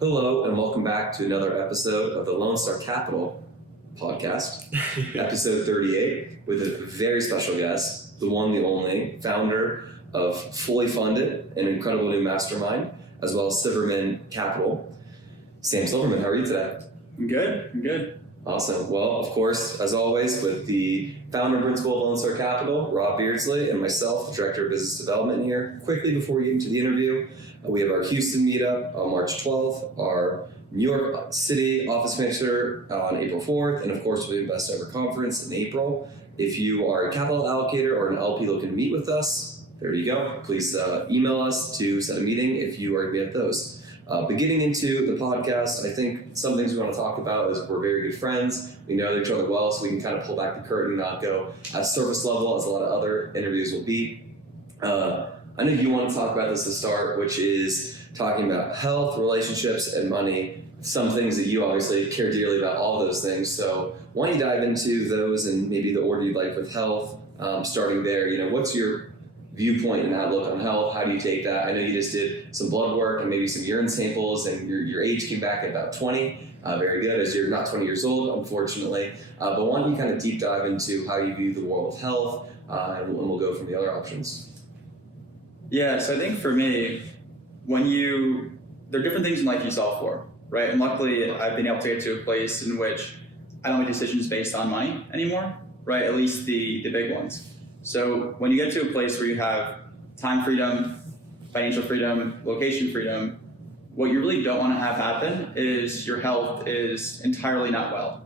Hello, and welcome back to another episode of the Lone Star Capital podcast, episode 38, with a very special guest, the one, the only, founder of Fully Funded, an incredible new mastermind, as well as Silverman Capital. Sam Silverman, how are you today? I'm good. Awesome. Well, of course, as always, with the founder and principal of Lone Star Capital, Rob Beardsley, and myself, the Director of Business Development here. Quickly, before we get into the interview, we have our Houston meetup on March 12th, our New York City office mixer on April 4th, and of course, we have Best Ever Conference in April. If you are a capital allocator or an LP looking to meet with us, there you go. Please email us to set a meeting if you are going to be at those. But getting into the podcast, I think some things we want to talk about is we're very good friends. We know each other well, so we can kind of pull back the curtain and not go as surface level as a lot of other interviews will be. I know you want to talk about this to start, which is talking about health, relationships, and money. Some things that you obviously care dearly about, all those things. So why don't you dive into those and maybe the order you'd like with health, starting there. What's your viewpoint and outlook on health? How do you take that? I know you just did some blood work and maybe some urine samples, and your age came back at about 20. Very good, as you're not 20 years old, unfortunately. But why don't you kind of deep dive into how you view the world of health, and we'll go from the other options. Yeah, so I think for me, there are different things in life you solve for, right? And luckily, I've been able to get to a place in which I don't make decisions based on money anymore, right? At least the big ones. So when you get to a place where you have time freedom, financial freedom, location freedom, what you really don't want to have happen is your health is entirely not well.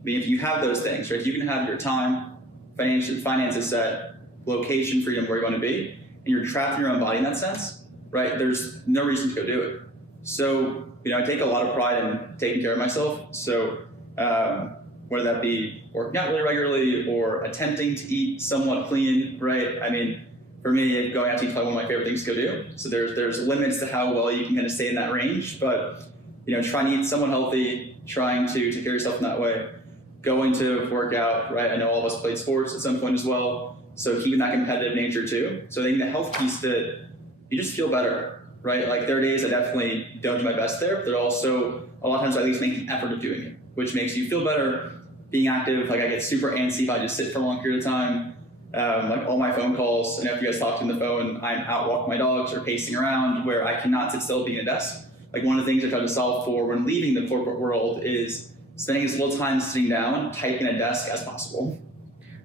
I mean, if you have those things, right? If you can have your time, finances set, location freedom where you want to be, and you're trapped in your own body in that sense, right? There's no reason to go do it. So, I take a lot of pride in taking care of myself. So, whether that be working out really regularly or attempting to eat somewhat clean, right? I mean, for me, going out to eat is probably one of my favorite things to go do. So there's limits to how well you can kind of stay in that range, but trying to eat somewhat healthy, trying to take care of yourself in that way, going to work out, right? I know all of us played sports at some point as well, so keeping that competitive nature too. So I think the health piece that you just feel better, right? Like there are days I definitely don't do my best there, but there are also a lot of times I at least make an effort of doing it, which makes you feel better. Being active, like I get super antsy if I just sit for a long period of time. Like all my phone calls, and if you guys talk to me on the phone, I'm out walking my dogs or pacing around where I cannot sit still being at a desk. Like one of the things I try to solve for when leaving the corporate world is spending as little time sitting down, typing at a desk as possible.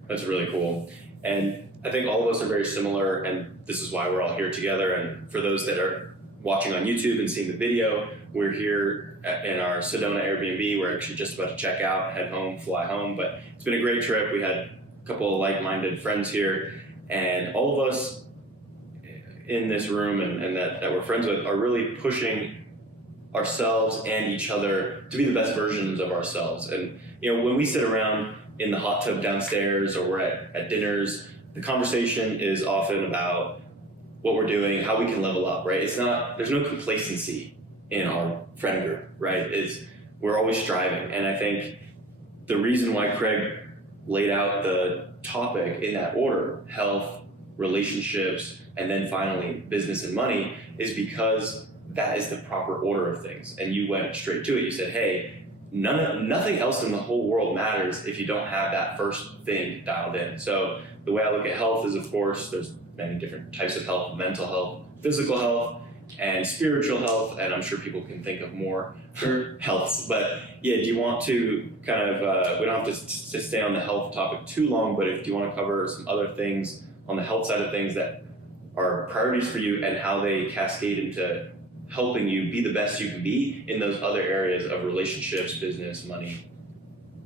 That's really cool. And I think all of us are very similar, and this is why we're all here together. And for those that are watching on YouTube and seeing the video, we're here in our Sedona Airbnb. We're actually just about to check out, head home, fly home. But it's been a great trip. We had a couple of like-minded friends here, and all of us in this room and that we're friends with are really pushing ourselves and each other to be the best versions of ourselves. And when we sit around in the hot tub downstairs or we're at dinners, the conversation is often about what we're doing, how we can level up, right? There's no complacency in our friend group, right? We're always striving. And I think the reason why Craig laid out the topic in that order, health, relationships, and then finally business and money, is because that is the proper order of things. And you went straight to it. You said, hey, nothing else in the whole world matters if you don't have that first thing dialed in. So the way I look at health is, of course, there's many different types of health: mental health, physical health, and spiritual health, and I'm sure people can think of more healths. But yeah, do you want to kind of, we don't have to stay on the health topic too long, but do you want to cover some other things on the health side of things that are priorities for you and how they cascade into helping you be the best you can be in those other areas of relationships, business, money?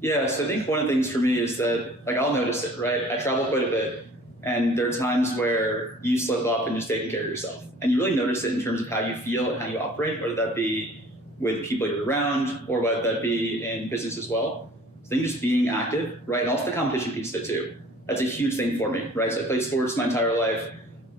Yeah, so I think one of the things for me is that, like, I'll notice it, right? I travel quite a bit, and there are times where you slip up and just taking care of yourself. And you really notice it in terms of how you feel and how you operate, whether that be with people you're around or whether that be in business as well. So I think just being active, right? And also the competition piece of it too. That's a huge thing for me, right? So I played sports my entire life.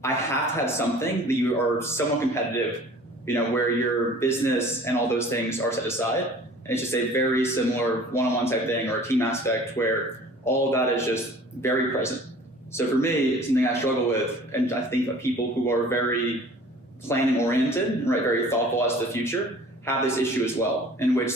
I have to have something that you are somewhat competitive, where your business and all those things are set aside. And it's just a very similar one-on-one type thing or a team aspect where all of that is just very present. So for me, it's something I struggle with, and I think that people who are very planning oriented, right, very thoughtful as to the future, have this issue as well, in which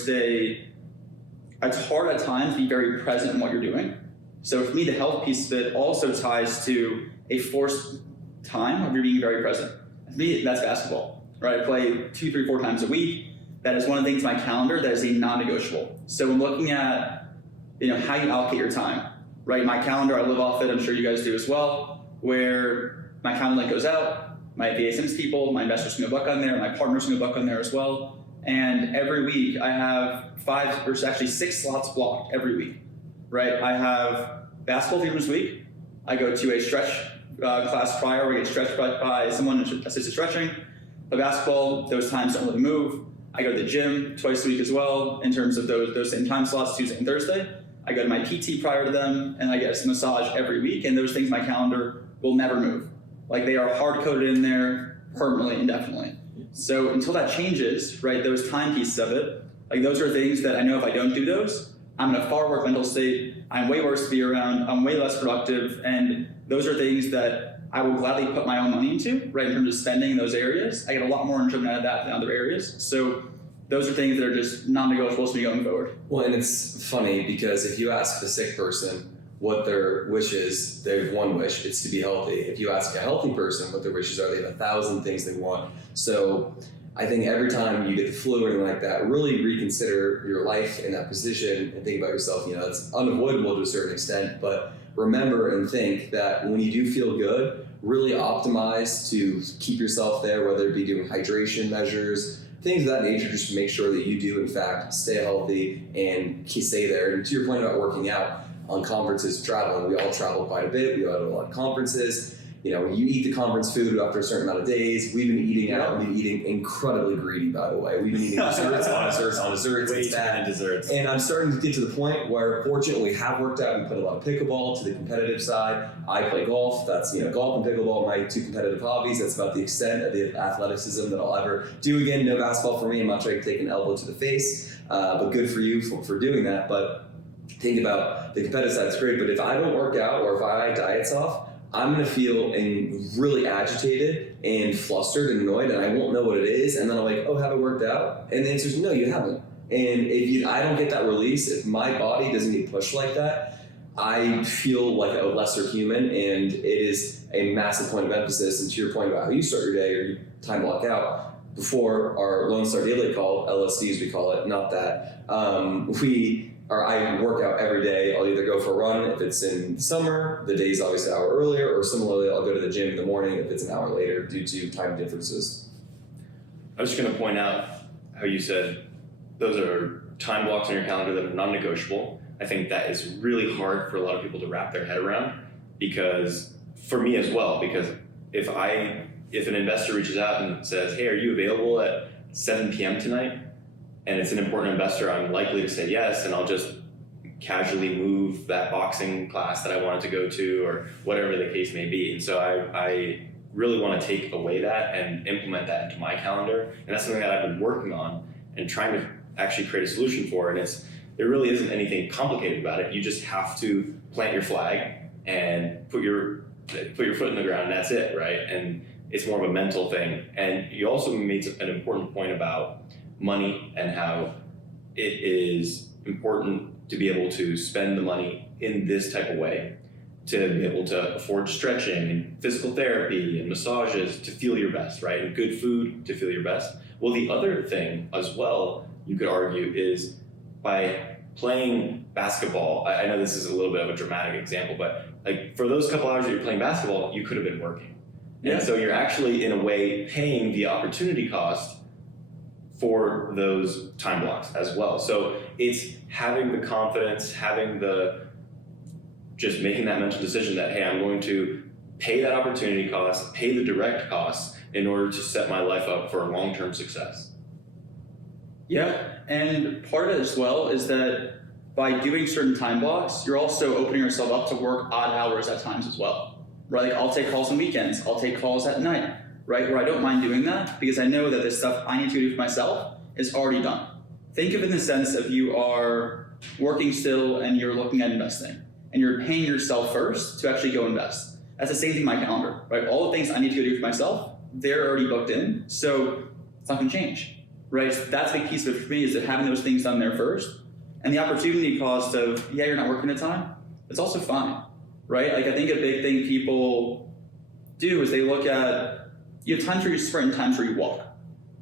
it's hard at times to be very present in what you're doing. So for me, the health piece of it also ties to a forced time of you being very present. For me, that's basketball, right? I play 2, 3, 4 times a week. That is one of the things in my calendar that is a non-negotiable. So when looking at, how you allocate your time, right? My calendar, I live off it. I'm sure you guys do as well, where my calendar link goes out. My VA Sims people, my investors can go book on there. My partners can go book on there as well. And every week I have 5 or actually 6 slots blocked every week, right? I have basketball 3 times a week. I go to a stretch class prior where I get stretched by someone assisted stretching. The basketball, those times don't really move. I go to the gym twice a week as well in terms of those same time slots, Tuesday and Thursday. I go to my PT prior to them, and I get a massage every week, and those things, my calendar will never move. Like, they are hard-coded in there permanently, indefinitely. So until that changes, right, those time pieces of it, like, those are things that I know if I don't do those, I'm in a far worse mental state, I'm way worse to be around, I'm way less productive, and those are things that I will gladly put my own money into, right, in terms of spending in those areas. I get a lot more enjoyment out of that than other areas. So those are things that are just non-negotiables to me going forward. Well, and it's funny because if you ask a sick person what their wish is, they have one wish, it's to be healthy. If you ask a healthy person what their wishes are, they have 1,000 things they want. So I think every time you get the flu or anything like that, really reconsider your life in that position and think about yourself. It's unavoidable to a certain extent, but remember and think that when you do feel good, really optimize to keep yourself there, whether it be doing hydration measures, things of that nature, just to make sure that you do, in fact, stay healthy and stay there. And to your point about working out, on conferences, traveling, we all travel quite a bit. We all go to a lot of conferences. You eat the conference food after a certain amount of days. We've been eating out. We've been eating incredibly greedy, by the way. We've been eating desserts on desserts on desserts. Way too many desserts. And I'm starting to get to the point where, fortunately, we have worked out. We put a lot of pickleball to the competitive side. I play golf. That's golf and pickleball, my 2 competitive hobbies. That's about the extent of the athleticism that I'll ever do again. No basketball for me. I'm not trying to take an elbow to the face, but good for you for doing that. But think about the competitive side. It's great. But if I don't work out or if I diets off, I'm going to feel really agitated and flustered and annoyed, and I won't know what it is. And then I'm like, oh, have I worked out? And the answer is no, you haven't. And if I don't get that release, if my body doesn't get pushed like that, I feel like a lesser human, and it is a massive point of emphasis. And to your point about how you start your day or you time block out, before our Lone Star Daily call, LSDs we call it, not that, I work out every day. I'll either go for a run if it's in summer, the day's obviously an hour earlier, or similarly, I'll go to the gym in the morning if it's an hour later due to time differences. I was just going to point out how you said those are time blocks on your calendar that are non-negotiable. I think that is really hard for a lot of people to wrap their head around, because for me as well, because if an investor reaches out and says, hey, are you available at 7 p.m. tonight? And it's an important investor, I'm likely to say yes, and I'll just casually move that boxing class that I wanted to go to or whatever the case may be. And so I really want to take away that and implement that into my calendar. And that's something that I've been working on and trying to actually create a solution for. And there really isn't anything complicated about it. You just have to plant your flag and put your foot in the ground, and that's it, right? And it's more of a mental thing. And you also made an important point about money and how it is important to be able to spend the money in this type of way, to be able to afford stretching and physical therapy and massages to feel your best, right? And good food to feel your best. Well, the other thing as well, you could argue, is by playing basketball. I know this is a little bit of a dramatic example, but like for those couple hours that you're playing basketball, you could have been working. Yeah. And so you're actually, in a way, paying the opportunity cost for those time blocks as well. So it's having the confidence, just making that mental decision that, hey, I'm going to pay that opportunity cost, pay the direct costs in order to set my life up for long-term success. Yeah, and part of it as well is that by doing certain time blocks, you're also opening yourself up to work odd hours at times as well, right? Like I'll take calls on weekends, I'll take calls at night, right? Where I don't mind doing that because I know that the stuff I need to do for myself is already done. Think of it in the sense of you are working still and you're looking at investing and you're paying yourself first to actually go invest. That's the same thing in my calendar, right? All the things I need to go do for myself, they're already booked in, so it's not gonna change. right? So that's a big piece of it for me, is that having those things done there first. And the opportunity cost of, you're not working a ton, it's also fine, right? Like I think a big thing people do is they look at, you have times where you sprint and times where you walk.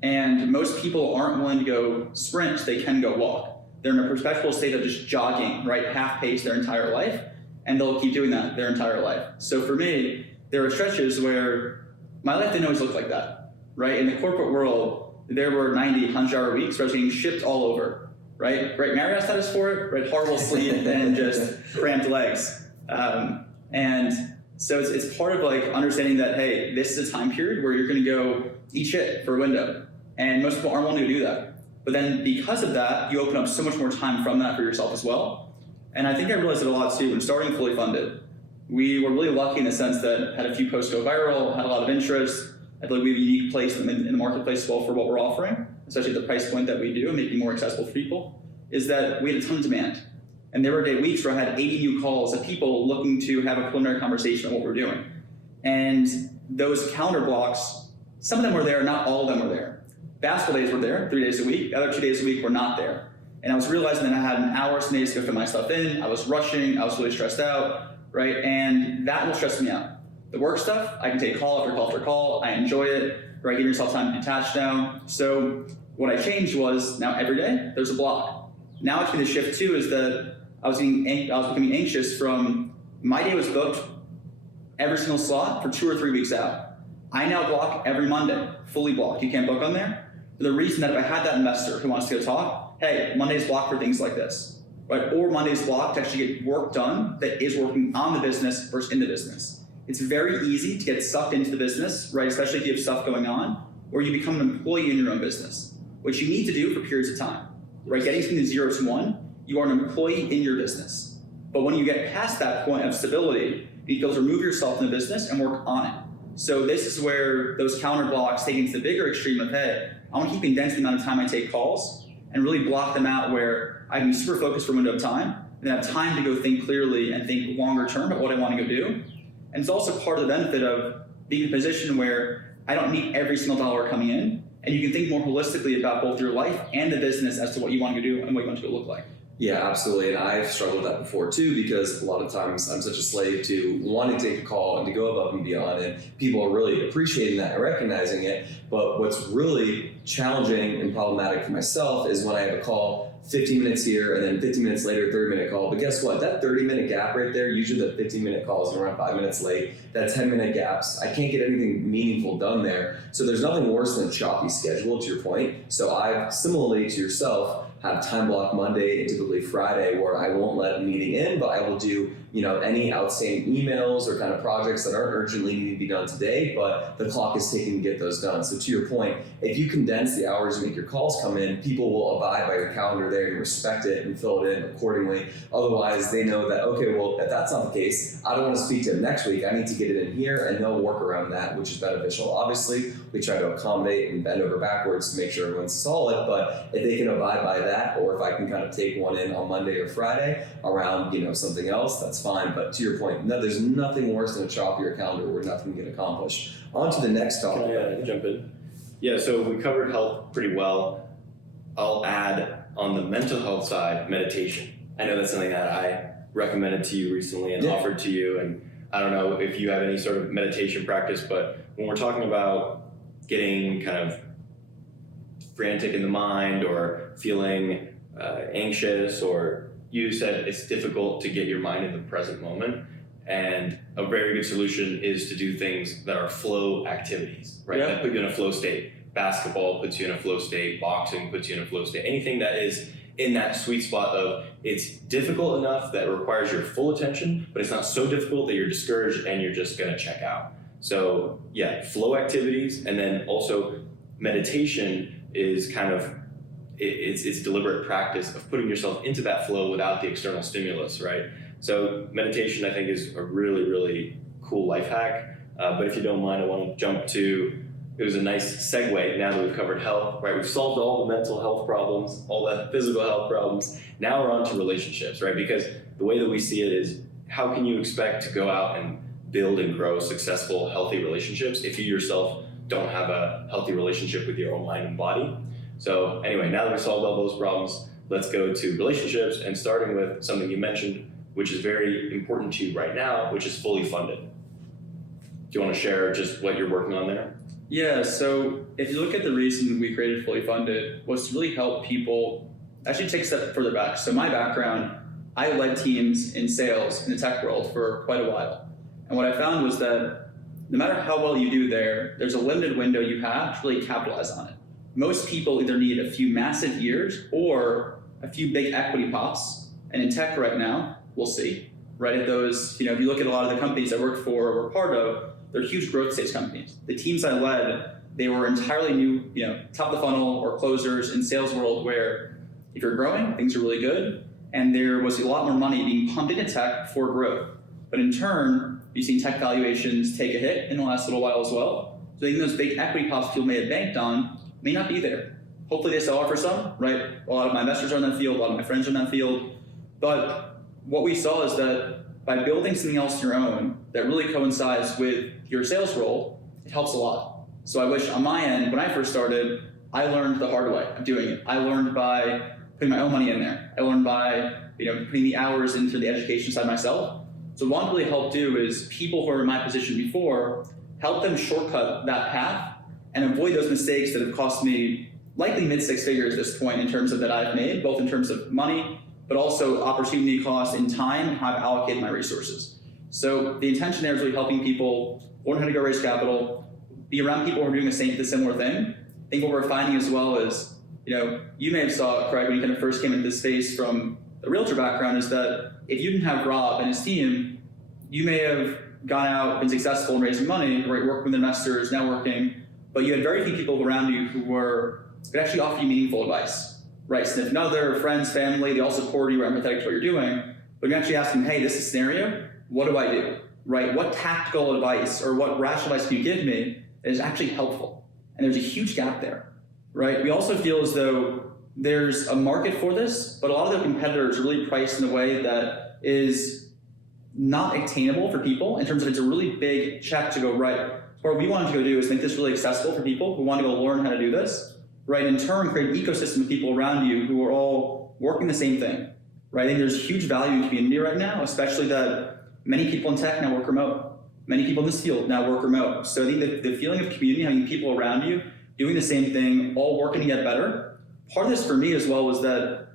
And most people aren't willing to go sprint, they can go walk. They're in a perpetual state of just jogging, right? Half pace their entire life, and they'll keep doing that their entire life. So for me, there were stretches where my life didn't always look like that, right? In the corporate world, there were 90, 100-hour weeks where I was getting shipped all over, right? Marriott status for it, right? Horrible sleep and just cramped legs. And so it's part of like understanding that, hey, this is a time period where you're gonna go eat shit for a window. And most people aren't willing to do that. But then because of that, you open up so much more time from that for yourself as well. And I think I realized it a lot too when starting Fully Funded. We were really lucky in the sense that had a few posts go viral, had a lot of interest. I feel like we have a unique place in the marketplace as well for what we're offering, especially at the price point that we do and making it more accessible for people, is that we had a ton of demand. And there were weeks where I had 80 new calls of people looking to have a preliminary conversation on what we're doing. And those calendar blocks, some of them were there, not all of them were there. Basketball days were there 3 days a week. The other 2 days a week were not there. And I was realizing that I had an hour, some days to go fit my stuff in. I was rushing. I was really stressed out, right? And that will stress me out. The work stuff, I can take call after call after call. I enjoy it, right? Give yourself time to detach now. So what I changed was now every day there's a block. Now it's been the shift too, is that I was becoming anxious from my day was booked every single slot for 2 or 3 weeks out. I now block every Monday, fully blocked. You can't book on there. For the reason that if I had that investor who wants to go talk, hey, Monday's blocked for things like this, right? Or Monday's blocked to actually get work done that is working on the business versus in the business. It's very easy to get sucked into the business, right? Especially if you have stuff going on, or you become an employee in your own business, which you need to do for periods of time, right? Getting from the 0 to 1, you are an employee in your business. But when you get past that point of stability, you need to be able to remove yourself from the business and work on it. So this is where those counter blocks take into the bigger extreme of, hey, I want to keep condensing the amount of time I take calls and really block them out where I can be super focused for a window of time and have time to go think clearly and think longer term about what I want to go do. And it's also part of the benefit of being in a position where I don't need every single dollar coming in, and you can think more holistically about both your life and the business as to what you want to do and what you want it to look like. Yeah, absolutely. And I've struggled with that before too, because a lot of times I'm such a slave to wanting to take a call and to go above and beyond, and people are really appreciating that and recognizing it. But what's really challenging and problematic for myself is when I have a call 15 minutes here and then 15 minutes later, 30-minute call. But guess what? That 30-minute gap right there, usually the 15-minute call is around 5 minutes late. That 10-minute gaps, I can't get anything meaningful done there. So there's nothing worse than a choppy schedule, to your point. So I've, similarly to yourself, have time block Monday and typically Friday where I won't let a meeting in, but I will do, any outstanding emails or kind of projects that aren't urgently needing to be done today, but the clock is ticking to get those done. So to your point, if you condense the hours and make your calls come in, people will abide by your calendar there and respect it and fill it in accordingly. Otherwise, they know that, okay, well, if that's not the case, I don't want to speak to them next week. I need to get it in here, and they'll work around that, which is beneficial. Obviously, we try to accommodate and bend over backwards to make sure everyone's solid, but if they can abide by that, or if I can kind of take one in on Monday or Friday around, something else, that's fine. But to your point, no, there's nothing worse than a choppier calendar where nothing can get accomplished. On to the next topic. Can I jump in? Yeah, so we covered health pretty well. I'll add on the mental health side, meditation. I know that's something that I recommended to you recently and offered to you, and I don't know if you have any sort of meditation practice, but when we're talking about getting kind of frantic in the mind or feeling anxious, or you said it's difficult to get your mind in the present moment, and a very good solution is to do things that are flow activities, right? That put you in a flow state. Basketball puts you in a flow state, boxing puts you in a flow state, anything that is in that sweet spot of it's difficult enough that it requires your full attention, but it's not so difficult that you're discouraged and you're just gonna check out. So yeah, flow activities, and then also meditation is kind of, it's deliberate practice of putting yourself into that flow without the external stimulus, right? So meditation, I think, is a really, really cool life hack. But if you don't mind, I want to jump to, it was a nice segue now that we've covered health, right? We've solved all the mental health problems, all the physical health problems. Now we're on to relationships, right? Because the way that we see it is, how can you expect to go out and build and grow successful, healthy relationships if you yourself don't have a healthy relationship with your own mind and body? So anyway, now that we solved all those problems, let's go to relationships, and starting with something you mentioned, which is very important to you right now, which is fully funded. Do you want to share just what you're working on there? Yeah, so if you look at the reason we created Fully Funded was to really help people actually take a step further back. So my background, I led teams in sales in the tech world for quite a while. And what I found was that no matter how well you do there, there's a limited window you have to really capitalize on it. Most people either need a few massive years or a few big equity pops. And in tech right now, we'll see, right? At those, if you look at a lot of the companies I worked for or were part of, they're huge growth stage companies. The teams I led, they were entirely new, top of the funnel or closers in sales world where if you're growing, things are really good. And there was a lot more money being pumped into tech for growth. But in turn, you've seen tech valuations take a hit in the last little while as well. So even those big equity pops people may have banked on may not be there. Hopefully they still are for some, right? A lot of my investors are in that field, a lot of my friends are in that field. But what we saw is that by building something else on your own that really coincides with your sales role, it helps a lot. So I wish on my end, when I first started, I learned the hard way of doing it. I learned by putting my own money in there. I learned by putting the hours into the education side myself. So what I want to really help do is people who are in my position before, help them shortcut that path and avoid those mistakes that have cost me likely mid-six figures at this point in terms of that I've made, both in terms of money, but also opportunity cost and time, how I've allocated my resources. So the intention there is really helping people learn how to go raise capital, be around people who are doing the similar thing. I think what we're finding as well is, you may have saw, Craig, when you kind of first came into this space from the realtor background, is that if you didn't have Rob and his team, you may have gone out, been successful in raising money, right, working with investors, networking, but you had very few people around you who could actually offer you meaningful advice, right? So if other friends, family, they all support you, are empathetic to what you're doing, but you actually ask them, hey, this is a scenario, what do I do, right? What tactical advice or what rational advice can you give me that is actually helpful? And there's a huge gap there, right? We also feel as though there's a market for this, but a lot of the competitors are really priced in a way that is not attainable for people in terms of it's a really big check to go, right, what we wanted to go do is make this really accessible for people who want to go learn how to do this, right? In turn, create an ecosystem of people around you who are all working the same thing, right? I think there's huge value in community right now, especially that many people in tech now work remote. Many people in this field now work remote. So I think the feeling of community, having people around you doing the same thing, all working to get better. Part of this for me as well was that,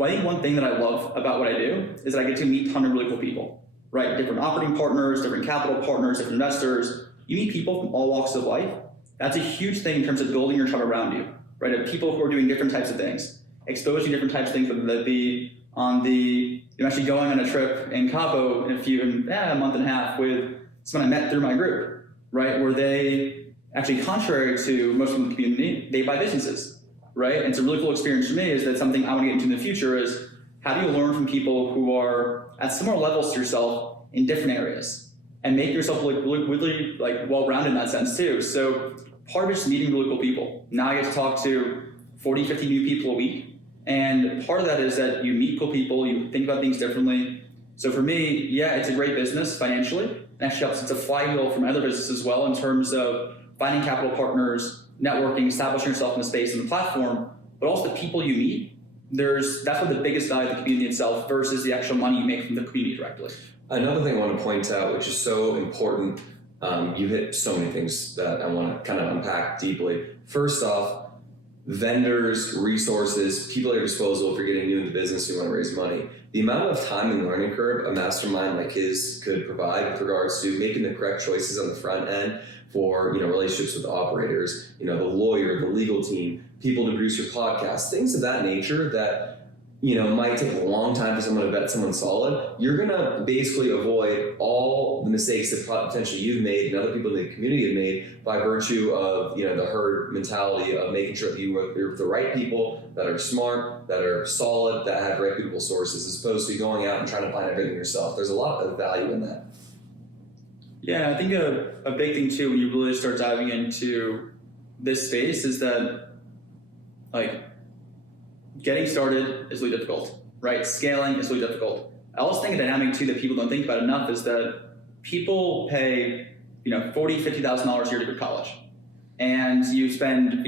I think one thing that I love about what I do is that I get to meet a ton of really cool people, right? Different operating partners, different capital partners, different investors. You meet people from all walks of life. That's a huge thing in terms of building your tribe around you, right? Of people who are doing different types of things, exposing different types of things, whether that be on actually going on a trip in Cabo in a month and a half with someone I met through my group, right? Where they actually, contrary to most of the community, they buy businesses, right? And it's a really cool experience for me is that something I want to get into in the future is how do you learn from people who are at similar levels to yourself in different areas and make yourself really well-rounded in that sense too. So part of it is meeting really cool people. Now I get to talk to 40, 50 new people a week. And part of that is that you meet cool people, you think about things differently. So for me, yeah, it's a great business financially. It actually helps. It's a flywheel for my other business as well in terms of finding capital partners, networking, establishing yourself in the space and the platform, but also the people you meet. That's what the biggest value of the community itself versus the actual money you make from the community directly. Another thing I want to point out, which is so important, you hit so many things that I want to kind of unpack deeply. First off, vendors, resources, people at your disposal if you're getting new in the business, you want to raise money. The amount of time and learning curve a mastermind like his could provide with regards to making the correct choices on the front end for relationships with operators, the lawyer, the legal team, people to produce your podcast, things of that nature that might take a long time for someone to vet someone solid. You're gonna basically avoid all the mistakes that potentially you've made and other people in the community have made by virtue of the herd mentality of making sure that you're with the right people that are smart, that are solid, that have reputable sources, as opposed to going out and trying to find everything yourself. There's a lot of value in that. Yeah, I think a big thing too when you really start diving into this space is that getting started is really difficult, right? Scaling is really difficult. I also think a dynamic too that people don't think about enough is that people pay $40,000, $50,000 a year to go to college, and you spend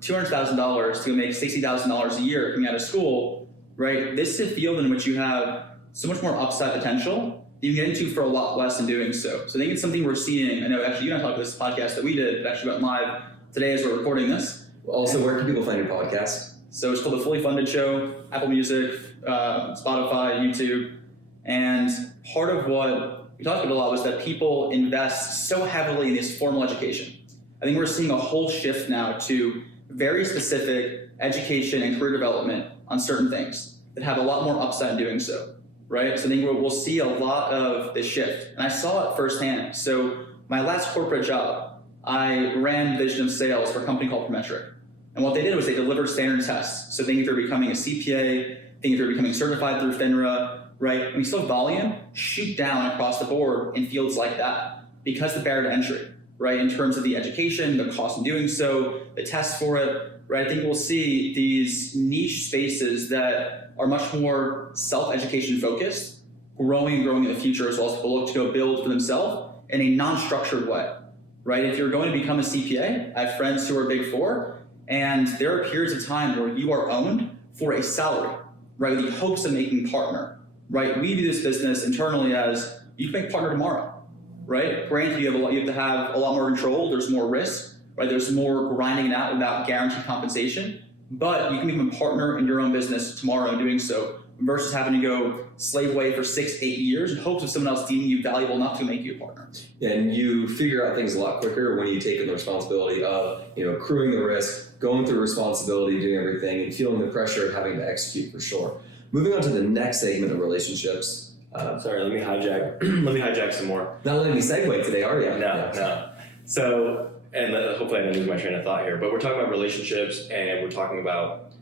$200,000 to make $60,000 a year coming out of school, right? This is a field in which you have so much more upside potential that you can get into for a lot less in doing so. So I think it's something we're seeing. I know actually you and I talked about this podcast that we did, that actually went live today as we're recording this. Also, where can people find your podcast? So it's called The Fully Funded Show, Apple Music, Spotify, YouTube. And part of what we talked about a lot was that people invest so heavily in this formal education. I think we're seeing a whole shift now to very specific education and career development on certain things that have a lot more upside in doing so, right? So I think we'll see a lot of this shift. And I saw it firsthand. So my last corporate job, I ran division of sales for a company called Proprietary. And what they did was they delivered standard tests. So think if you're becoming a CPA, think if you're becoming certified through FINRA, right? When you still have volume, shoot down across the board in fields like that because the barrier to entry, right? In terms of the education, the cost in doing so, the tests for it, right? I think we'll see these niche spaces that are much more self-education focused, growing and growing in the future as well as people look to go build for themselves in a non-structured way, right? If you're going to become a CPA, I have friends who are Big Four, and there are periods of time where you are owned for a salary, right? With the hopes of making partner, right? We view this business internally as you can make partner tomorrow, right? Granted, you have to have a lot more control. There's more risk, right? There's more grinding it out without guaranteed compensation, but you can become a partner in your own business tomorrow in doing so versus having to go slave away for 6-8 years in hopes of someone else deeming you valuable enough to make you a partner. And you figure out things a lot quicker when you take on the responsibility of, accruing the risk, going through responsibility, doing everything, and feeling the pressure of having to execute for sure. Moving on to the next segment of relationships. Sorry, let me hijack some more. Not letting me segue today, are you? No. So, and hopefully I didn't lose my train of thought here, but we're talking about relationships, and we're talking about,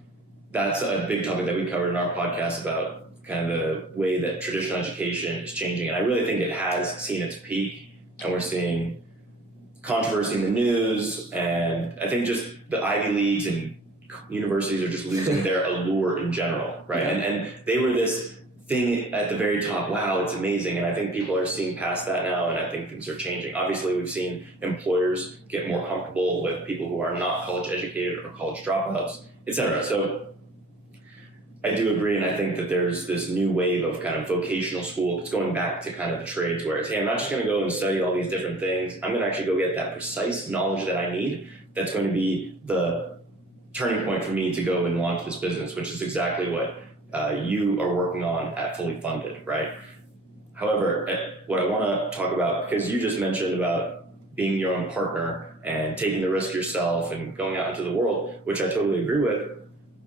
that's a big topic that we covered in our podcast about kind of the way that traditional education is changing. And I really think it has seen its peak, and we're seeing controversy in the news, and I think just the Ivy Leagues and universities are just losing their allure in general, right? Yeah. And they were this thing at the very top, wow, it's amazing. And I think people are seeing past that now, and I think things are changing. Obviously, we've seen employers get more comfortable with people who are not college educated or college dropouts, et cetera. So I do agree, and I think that there's this new wave of kind of vocational school. It's going back to kind of the trades where it's, hey, I'm not just going to go and study all these different things. I'm going to actually go get that precise knowledge that I need that's going to be the turning point for me to go and launch this business, which is exactly what you are working on at Fully Funded, right? However, what I want to talk about, because you just mentioned about being your own partner and taking the risk yourself and going out into the world, which I totally agree with,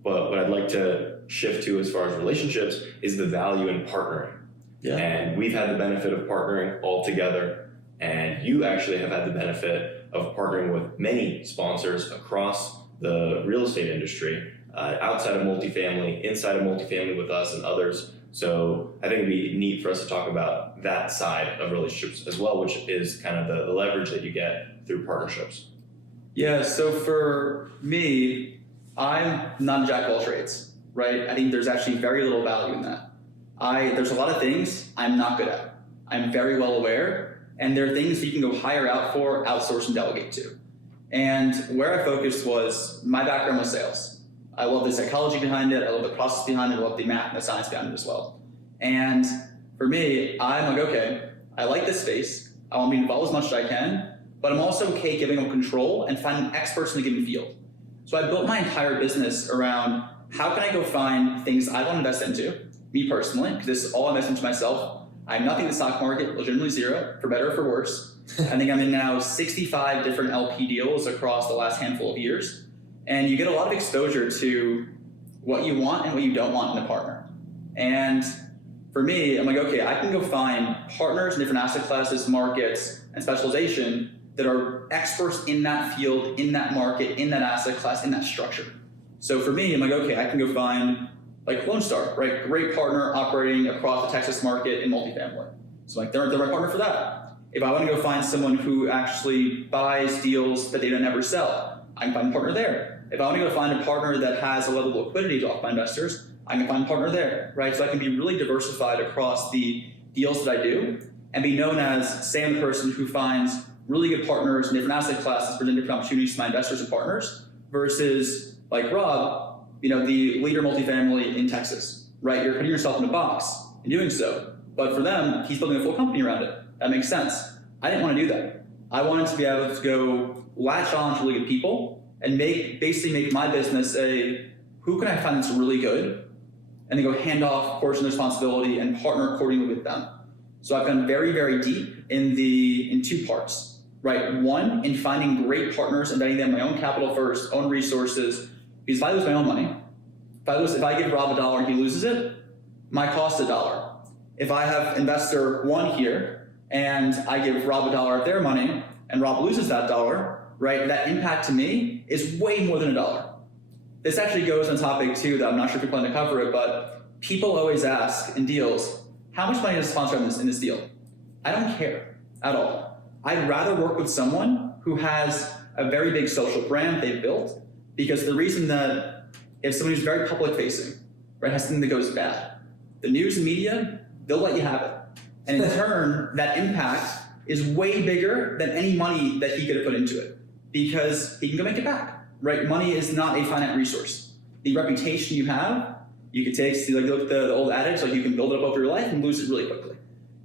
but what I'd like to shift to as far as relationships is the value in partnering. Yeah. And we've had the benefit of partnering all together, and you actually have had the benefit of partnering with many sponsors across the real estate industry, outside of multifamily, inside of multifamily with us and others. So I think it'd be neat for us to talk about that side of relationships as well, which is kind of the leverage that you get through partnerships. Yeah, so for me, I'm not a jack of all trades, right? I think there's actually very little value in that. There's a lot of things I'm not good at. I'm very well aware, and there are things you can go hire out for, outsource, and delegate to. And where I focused was my background was sales. I love the psychology behind it. I love the process behind it. I love the math and the science behind it as well. And for me, I'm like, okay, I like this space. I want to be involved as much as I can, but I'm also okay giving them control and finding experts in a given field. So I built my entire business around how can I go find things I want to invest into, me personally, because this is all I invest into myself. I have nothing in the stock market, legitimately zero, for better or for worse. I think I'm in now 65 different LP deals across the last handful of years. And you get a lot of exposure to what you want and what you don't want in a partner. And for me, I'm like, okay, I can go find partners in different asset classes, markets, and specialization that are experts in that field, in that market, in that asset class, in that structure. So for me, I'm like, okay, I can go find like Lone Star, right? Great partner operating across the Texas market in multifamily. So like they're my partner for that. If I want to go find someone who actually buys deals that they don't ever sell, I can find a partner there. If I want to go find a partner that has a level of liquidity to offer my investors, I can find a partner there, right? So I can be really diversified across the deals that I do and be known as Sam, the person who finds really good partners in different asset classes, present different opportunities to my investors and partners, versus like Rob, the leader multifamily in Texas, right? You're putting yourself in a box in doing so. But for them, he's building a full company around it. That makes sense. I didn't want to do that. I wanted to be able to go latch on to really good people and basically make my business who can I find that's really good, and then go hand off portion of the responsibility and partner accordingly with them. So I've gone very, very deep in two parts, right? One, in finding great partners and vetting them, my own capital first, own resources, because if I lose my own money, if I give Rob $1 and he loses it, my cost $1. If I have investor one here and I give Rob $1 of their money and Rob loses that $1, right? That impact to me is way more than $1. This actually goes on topic too that I'm not sure if you're planning to cover it, but people always ask in deals, how much money does a sponsor have in this deal? I don't care at all. I'd rather work with someone who has a very big social brand they've built, because the reason that if someone who's very public facing, right, has something that goes bad, the news and media, they'll let you have it. And in turn, that impact is way bigger than any money that he could have put into it, because he can go make it back, right? Money is not a finite resource. The reputation you have, you could take, like look at the old adage, like you can build it up over your life and lose it really quickly.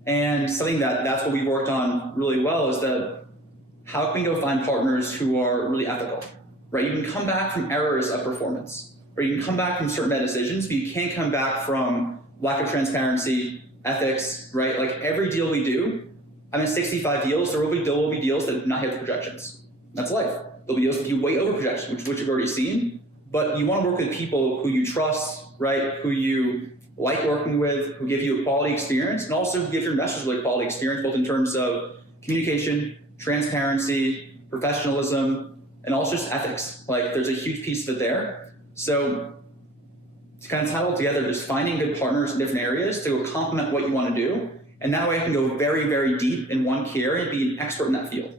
And something that's what we worked on really well is that how can we go find partners who are really ethical, right? You can come back from errors of performance, or you can come back from certain bad decisions, but you can't come back from lack of transparency, ethics, right? Like every deal we do, I'm in 65 deals, there will be deals that do not hit the projections. That's life. There'll be deals with you way over projections, which you've already seen, but you want to work with people who you trust, right? Who you like working with, who give you a quality experience, and also who give your investors really quality experience, both in terms of communication, transparency, professionalism, and also just ethics. Like there's a huge piece of it there. So to kind of tie it all together, just finding good partners in different areas to go complement what you want to do. And that way I can go very, very deep in one key area and be an expert in that field,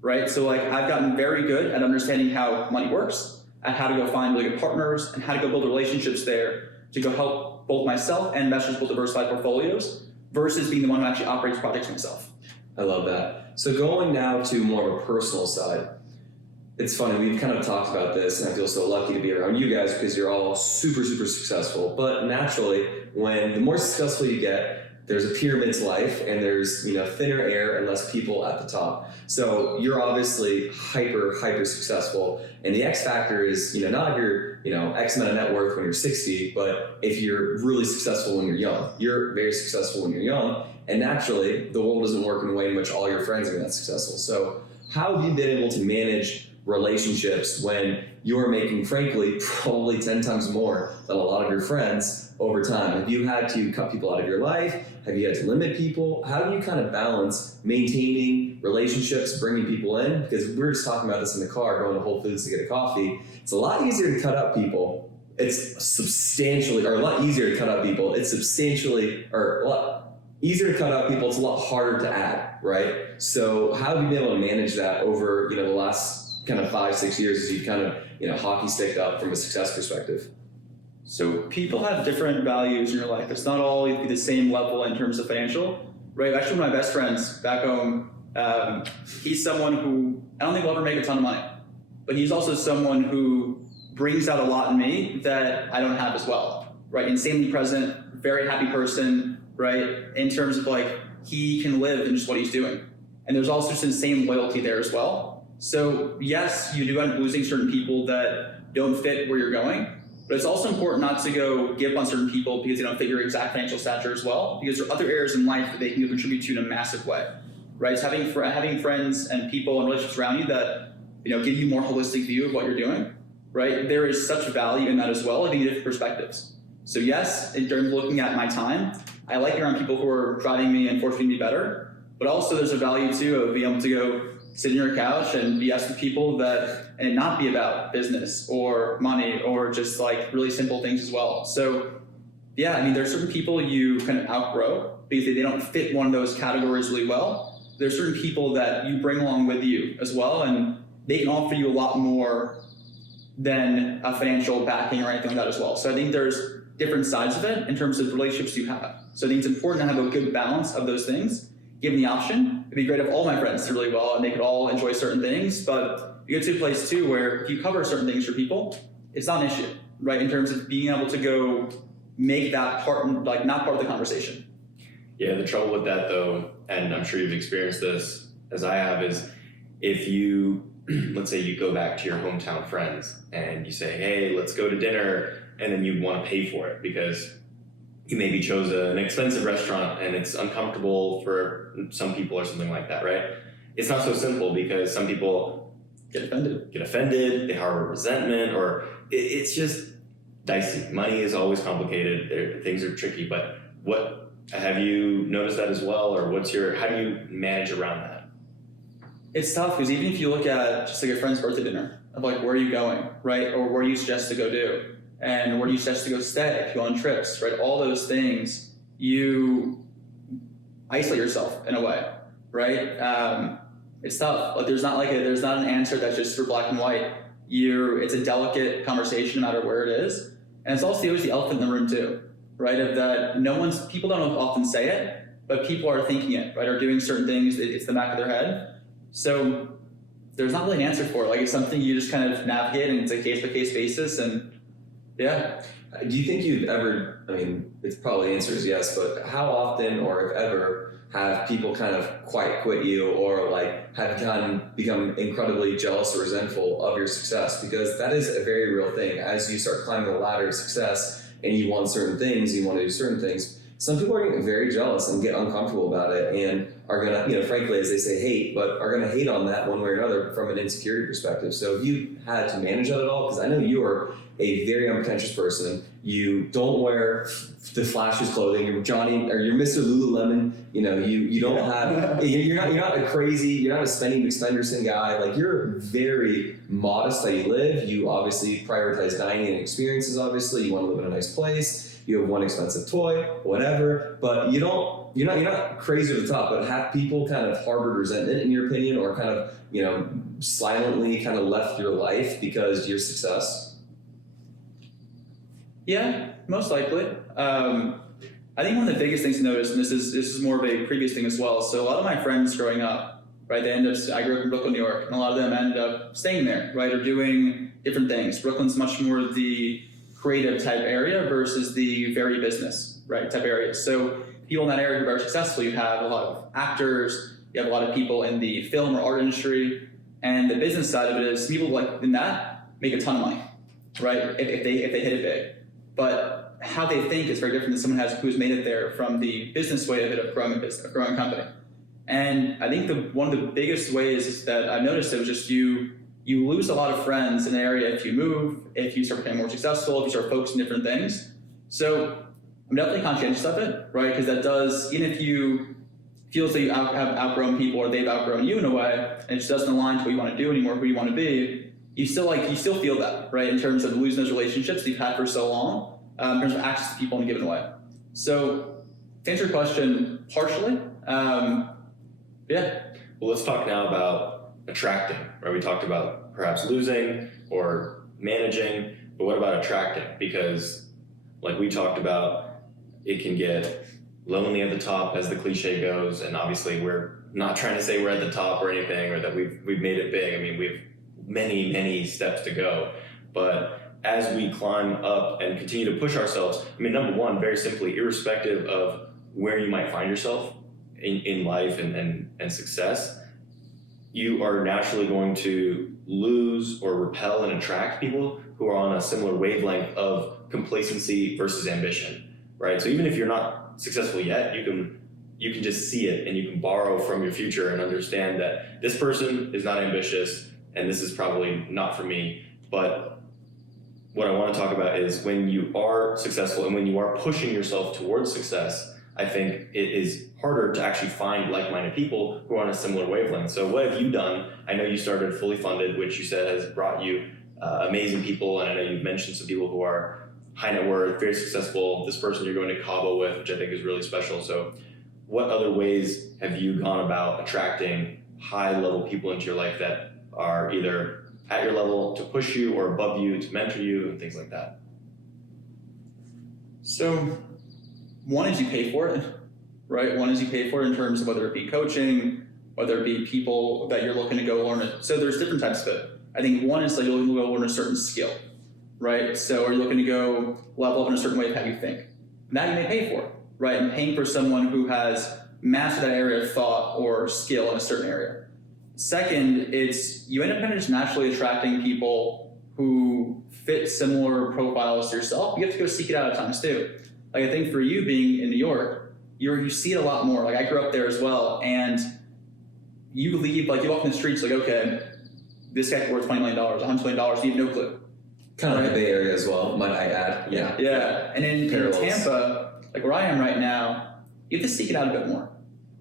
right? So like I've gotten very good at understanding how money works, at how to go find really good partners, and how to go build relationships there to go help both myself and investors build diversified portfolios versus being the one who actually operates projects myself. I love that. So going now to more of a personal side, it's funny, we've kind of talked about this, and I feel so lucky to be around you guys because you're all super, super successful. But naturally, the more successful you get, there's a pyramid to life, and there's thinner air and less people at the top. So you're obviously hyper successful, and the X factor is not if you're X amount of net worth when you're 60, but if you're really successful when you're young. You're very successful when you're young, and naturally the world doesn't work in a way in which all your friends are that successful. So how have you been able to manage relationships when you're making, frankly, probably 10 times more than a lot of your friends over time? Have you had to cut people out of your life? Have you had to limit people? How do you kind of balance maintaining relationships, bringing people in? Because we were just talking about this in the car, going to Whole Foods to get a coffee. It's a lot easier to cut out people. It's substantially, or a lot easier to cut out people. It's substantially, or a lot easier to cut out people. It's a lot harder to add, right? So how have you been able to manage that over, the last kind of 5-6 years as you've kind of, hockey sticked up from a success perspective? So people have different values in your life. It's not all the same level in terms of financial, right? Actually, one of my best friends back home, he's someone who I don't think will ever make a ton of money, but he's also someone who brings out a lot in me that I don't have as well, right? Insanely present, very happy person, right? In terms of like, he can live in just what he's doing. And there's also just insane loyalty there as well. So yes, you do end up losing certain people that don't fit where you're going, but it's also important not to go give up on certain people because they don't fit your exact financial stature as well, because there are other areas in life that they can contribute to in a massive way, right? So having friends and people and relationships around you that give you more holistic view of what you're doing, right? There is such value in that as well, having different perspectives. So yes, in terms of looking at my time, I like being around people who are driving me and forcing me to be better, but also there's a value too of being able to go sit on your couch and BS with people and not be about business or money or just like really simple things as well. So yeah, I mean, there's certain people you kind of outgrow because they don't fit one of those categories really well. There's certain people that you bring along with you as well, and they can offer you a lot more than a financial backing or anything like that as well. So I think there's different sides of it in terms of relationships you have. So I think it's important to have a good balance of those things. Given the option, it'd be great if all my friends did really well and they could all enjoy certain things, but you get to a place too where if you cover certain things for people, it's not an issue, right? In terms of being able to go make that part, like not part of the conversation. Yeah, the trouble with that though, and I'm sure you've experienced this as I have, is if you, let's say you go back to your hometown friends and you say, hey, let's go to dinner, and then you want to pay for it because you maybe chose an expensive restaurant and it's uncomfortable for some people or something like that, right? It's not so simple because some people Get offended, they harbor resentment, or it's just dicey. Money is always complicated. Things are tricky, but what have you noticed that as well, or how do you manage around that? It's tough because even if you look at just like a friend's birthday dinner, of like where are you going, right? Or where do you suggest to go do? And where do you suggest to go stay if you go on trips, right? All those things, you isolate yourself in a way, right? It's tough. Like there's not an answer that's just for black and white. It's a delicate conversation no matter where it is. And it's also always the elephant in the room too, right? Of that people don't often say it, but people are thinking it, right? Are doing certain things, it's the back of their head. So there's not really an answer for it. Like it's something you just kind of navigate, and it's a case-by-case basis, and yeah. Do you think you've ever, it's probably the answer is yes, but how often or if ever have people kind of quit you or like have become incredibly jealous or resentful of your success? Because that is a very real thing. As you start climbing the ladder of success and you want certain things, you want to do certain things, some people are getting very jealous and get uncomfortable about it and are going to, frankly, as they say, hate, but are going to hate on that one way or another from an insecurity perspective. So have you had to manage that at all? Because I know you are a very unpretentious person. You don't wear the flashiest clothing. You're Johnny, or you're Mr. Lululemon. You don't have. You're not a crazy. You're not a spending McSpenderson guy. Like you're very modest how you live. You obviously prioritize dining and experiences. Obviously, you want to live in a nice place. You have one expensive toy, whatever. But you're not crazy to the top. But have people kind of harbored resentment in your opinion, or kind of silently kind of left your life because of your success? Yeah, most likely. I think one of the biggest things to notice, and this is more of a previous thing as well. So a lot of my friends growing up, right? I grew up in Brooklyn, New York, and a lot of them ended up staying there, right, or doing different things. Brooklyn's much more the creative type area versus the very business, right, type area. So people in that area who are very successful, you have a lot of actors, you have a lot of people in the film or art industry, and the business side of it is people like in that make a ton of money, right? If they hit it big. But how they think is very different than someone who's made it there from the business way of it, of growing a growing company. And I think one of the biggest ways that I've noticed it was just you lose a lot of friends in an area if you move, if you start becoming more successful, if you start focusing on different things. So I'm definitely conscientious of it, right? Because that does, even if you feel as though you have outgrown people or they've outgrown you in a way, and it just doesn't align to what you want to do anymore, who you want to be, you still feel that, right? In terms of losing those relationships that you've had for so long, in terms of access to people in a given way. So to answer your question, partially, yeah. Well, let's talk now about attracting, right? We talked about perhaps losing or managing, but what about attracting? Because like we talked about, it can get lonely at the top, as the cliche goes, and obviously we're not trying to say we're at the top or anything, or that we've made it big. We've many steps to go, but as we climb up and continue to push ourselves, number one, very simply, irrespective of where you might find yourself in life and success, you are naturally going to lose or repel and attract people who are on a similar wavelength of complacency versus ambition, right? So even if you're not successful yet, you can just see it, and you can borrow from your future and understand that this person is not ambitious and this is probably not for me. But what I want to talk about is when you are successful and when you are pushing yourself towards success, I think it is harder to actually find like-minded people who are on a similar wavelength. So what have you done? I know you started Fully Funded, which you said has brought you amazing people, and I know you've mentioned some people who are high net worth, very successful. This person you're going to Cabo with, which I think is really special. So what other ways have you gone about attracting high-level people into your life that are either at your level to push you or above you to mentor you and things like that? So one is you pay for it, right? One is you pay for it in terms of whether it be coaching, whether it be people that you're looking to go learn it. So there's different types of it. I think one is like you're looking to go learn a certain skill, right? So are you looking to go level up in a certain way of how you think? That you may pay for, right? And paying for someone who has mastered that area of thought or skill in a certain area. Second, it's you end up kind of just naturally attracting people who fit similar profiles to yourself. You have to go seek it out at times too. Like I think for you being in New York, you see it a lot more. Like I grew up there as well, and you leave, like you walk in the streets, like okay, this guy's worth $20 million, $100 million, you have no clue. Kind of like the Bay Area as well, might I add. Yeah. Yeah, and in Tampa, like where I am right now, you have to seek it out a bit more,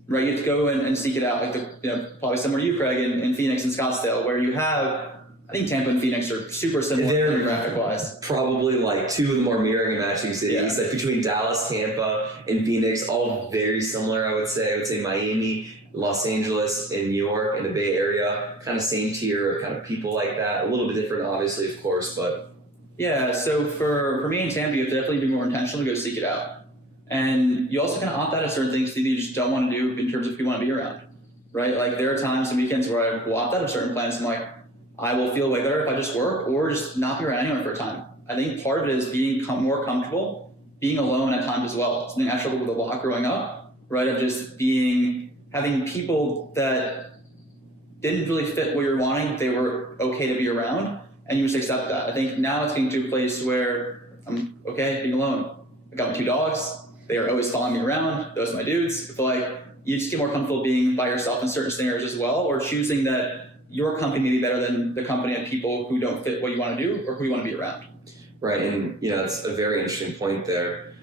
right? You have to go and seek it out, like probably somewhere you, Craig, in Phoenix and Scottsdale, where you have, I think Tampa and Phoenix are super similar demographic-wise. Probably like two of the more mirroring and matching cities. Like between Dallas, Tampa, and Phoenix, all very similar, I would say. I would say Miami, Los Angeles, and New York, and the Bay Area, kind of same tier of kind of people like that. A little bit different, obviously, of course, but... Yeah, so for me in Tampa, you have to definitely be more intentional to go seek it out. And you also kind of opt out of certain things that you just don't want to do in terms of who you want to be around, right? Like there are times and weekends where I will opt out of certain plans. I'm like, I will feel way better if I just work or just not be around anyone for a time. I think part of it is being more comfortable, being alone at times as well. Something I struggled with a lot growing up, right? Of just having people that didn't really fit what you're wanting, they were okay to be around, and you just accept that. I think now it's getting to a place where I'm okay being alone. I got my 2 dogs. They are always following me around. Those are my dudes. But like, you just get more comfortable being by yourself in certain scenarios as well, or choosing that your company may be better than the company of people who don't fit what you want to do or who you want to be around. Right, and that's a very interesting point there.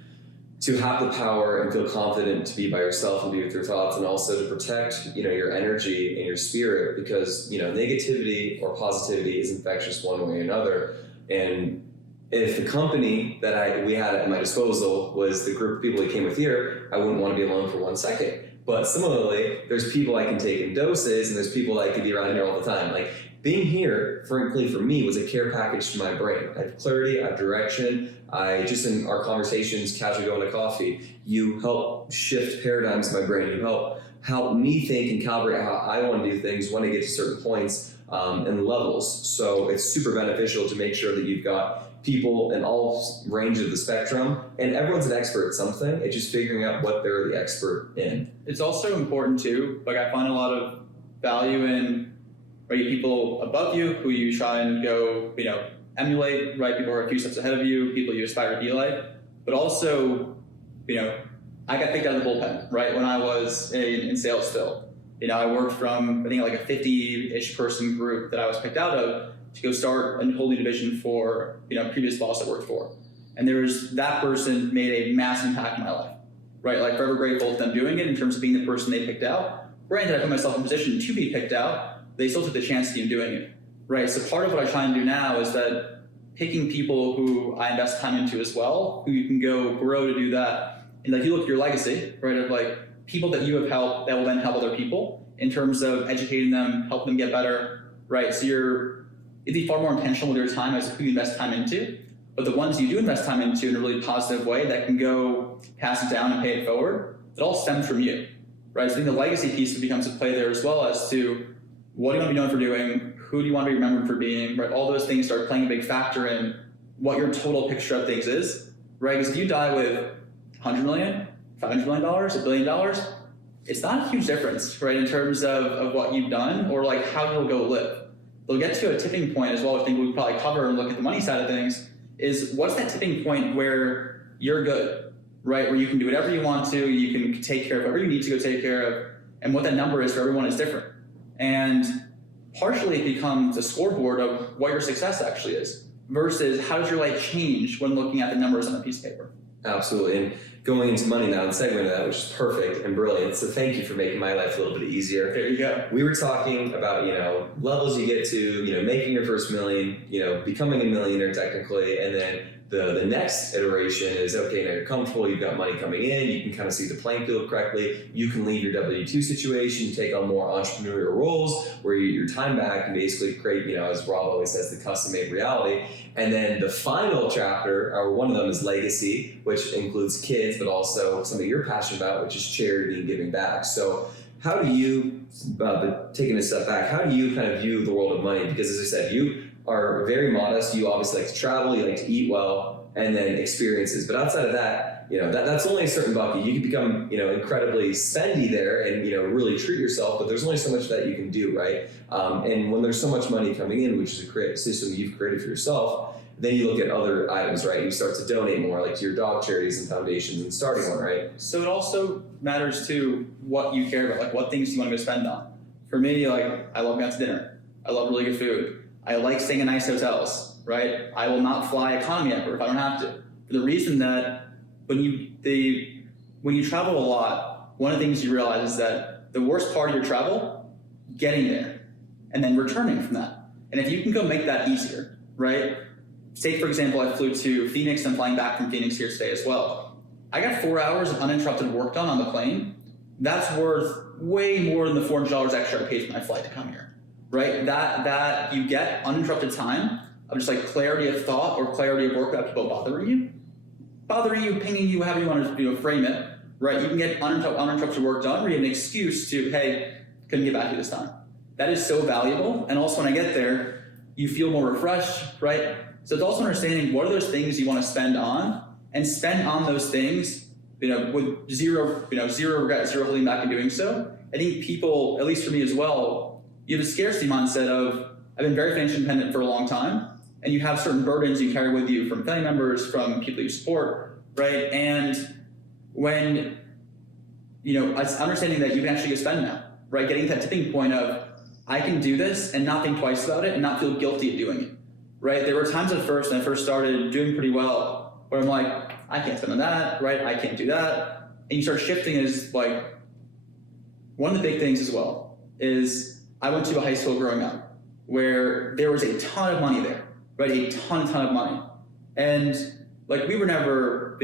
To have the power and feel confident to be by yourself and be with your thoughts, and also to protect, your energy and your spirit, because, negativity or positivity is infectious one way or another. And if the company that we had at my disposal was the group of people that came with here, I wouldn't want to be alone for 1 second. But similarly, there's people I can take in doses, and there's people I could be around here all the time. Like being here, frankly, for me, was a care package to my brain. I have clarity, I have direction. Just in our conversations, casually going to coffee, you help shift paradigms in my brain. You help me think and calibrate how I want to do things when I get to certain points and levels. So it's super beneficial to make sure that you've got people in all range of the spectrum, and everyone's an expert at something. It's just figuring out what they're the expert in. It's also important too, like I find a lot of value in people above you who you try and go, emulate, right? People who are a few steps ahead of you, people you aspire to be like, but also, I got picked out of the bullpen, right? When I was in sales still. I worked from, I think like a 50-ish person group that I was picked out of to go start a whole new division for, previous boss I worked for. And that person made a massive impact in my life, right? Like forever grateful to them doing it in terms of being the person they picked out. Granted, I put myself in a position to be picked out, they still took the chance to keep doing it, right? So part of what I try and do now is that picking people who I invest time into as well, who you can go grow to do that. And like you look at your legacy, right? Of like people that you have helped that will then help other people in terms of educating them, helping them get better, right? So you'd be far more intentional with your time as who you invest time into. But the ones you do invest time into in a really positive way that can go pass it down and pay it forward, it all stems from you, right? So I think the legacy piece becomes a play there as well as to what do you want to be known for doing, who do you want to be remembered for being, right? All those things start playing a big factor in what your total picture of things is, right? Because if you die with $100 million, $500 million, $1 billion, it's not a huge difference, right? In terms of what you've done or like how you'll go live. They'll get to a tipping point as well, I think we'll probably cover and look at the money side of things, is what's that tipping point where you're good, right? Where you can do whatever you want to, you can take care of whatever you need to go take care of, and what that number is for everyone is different. And partially it becomes a scoreboard of what your success actually is versus how does your life change when looking at the numbers on a piece of paper. Absolutely. And going into money now and segueing to that, which is perfect and brilliant. So thank you for making my life a little bit easier. There you go. We were talking about, levels you get to, making your first million, becoming a millionaire technically, and then the next iteration is, okay, now you're comfortable, you've got money coming in, you can kind of see the playing field correctly, you can leave your W-2 situation, take on more entrepreneurial roles where you get your time back and basically create, as Rob always says, the custom-made reality. And then the final chapter, or one of them, is legacy, which includes kids, but also something you're passionate about, which is charity and giving back. So how do you, but taking a step back, how do you kind of view the world of money? Because as I said, you are very modest. You obviously like to travel, you like to eat well, and then experiences. But outside of that, that's only a certain bucket. You can become, incredibly spendy there and, really treat yourself, but there's only so much that you can do, right? And when there's so much money coming in, which is a system you've created for yourself, then you look at other items, right? You start to donate more, like to your dog charities and foundations and starting one, right? So it also matters too what you care about, like what things you want to go spend on. For me, like I love going out to dinner. I love really good food. I like staying in nice hotels, right? I will not fly economy ever if I don't have to. For the reason that when you travel a lot, one of the things you realize is that the worst part of your travel, getting there and then returning from that. And if you can go make that easier, right? Say, for example, I flew to Phoenix and I'm flying back from Phoenix here today as well. I got 4 hours of uninterrupted work done on the plane. That's worth way more than the $400 extra I paid for my flight to come here, right? That you get uninterrupted time of just like clarity of thought or clarity of work without people bothering you, pinging you, however you want to frame it, right? You can get uninterrupted work done where you have an excuse to, hey, couldn't get back to you this time. That is so valuable. And also when I get there, you feel more refreshed, right? So it's also understanding what are those things you want to spend on and spend on those things, with zero regret, zero holding back in doing so. I think people, at least for me as well, you have a scarcity mindset of, I've been very financially independent for a long time, and you have certain burdens you carry with you from family members, from people you support, right? And when, it's understanding that you can actually go spend now, right? Getting to that tipping point of, I can do this and not think twice about it and not feel guilty of doing it, right? There were times at first, when I first started doing pretty well, where I'm like, I can't spend on that, right? I can't do that. And you start shifting is like, one of the big things as well is I went to a high school growing up where there was a ton of money there, right? A ton of money. And like, we were never,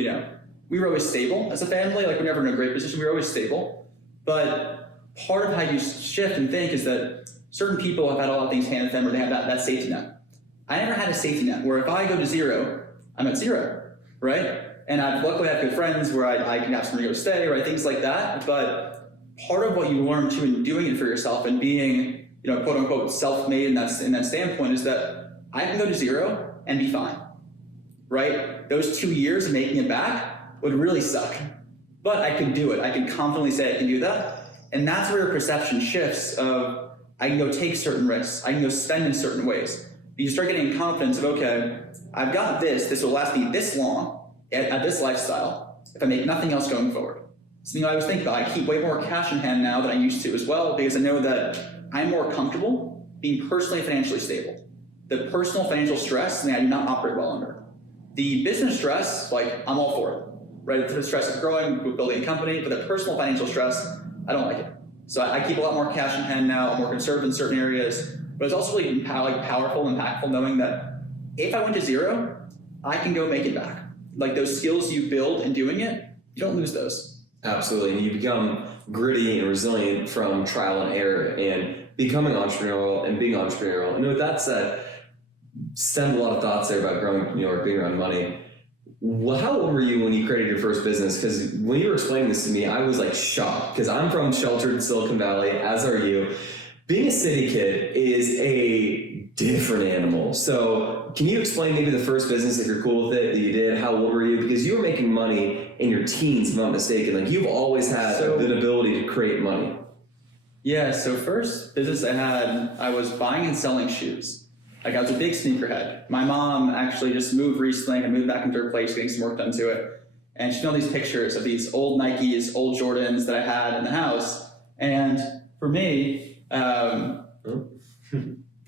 we were always stable as a family. Like, we're never in a great position. We were always stable. But part of how you shift and think is that certain people have had a lot of things handed to them, or they have that safety net. I never had a safety net where if I go to zero, I'm at zero, right? And luckily I have good friends where I can have somewhere to go stay, right? Things like that. But part of what you learn too in doing it for yourself and being, quote unquote, self-made in that standpoint is that I can go to zero and be fine, right? Those 2 years of making it back would really suck, but I can do it. I can confidently say I can do that. And that's where your perception shifts of, I can go take certain risks. I can go spend in certain ways. You start getting confidence of, okay, I've got this will last me this long at this lifestyle if I make nothing else going forward. Something I was thinking about, I keep way more cash in hand now than I used to as well, because I know that I'm more comfortable being personally financially stable. The personal financial stress, something I do not operate well under. The business stress, like, I'm all for it, right? The stress of growing, building a company, but the personal financial stress, I don't like it. So I keep a lot more cash in hand now. I'm more conservative in certain areas, but it's also really powerful, impactful, knowing that if I went to zero, I can go make it back. Like, those skills you build in doing it, you don't lose those. Absolutely, and you become gritty and resilient from trial and error and becoming entrepreneurial and being entrepreneurial. And with that said, stemmed a lot of thoughts there about growing, or being around money. Well, how old were you when you created your first business? Because when you were explaining this to me, I was like shocked, because I'm from sheltered Silicon Valley, as are you. Being a city kid is a different animal. So can you explain maybe the first business, if you're cool with it, that you did? How old were you? Because you were making money in your teens, if I'm not mistaken. Like, you've always had the ability to create money. Yeah, so first business I had, I was buying and selling shoes. Like, I was a big sneakerhead. My mom actually just moved recently. I moved back into her place, getting some work done to it. And she found these pictures of these old Nikes, old Jordans that I had in the house. And for me, we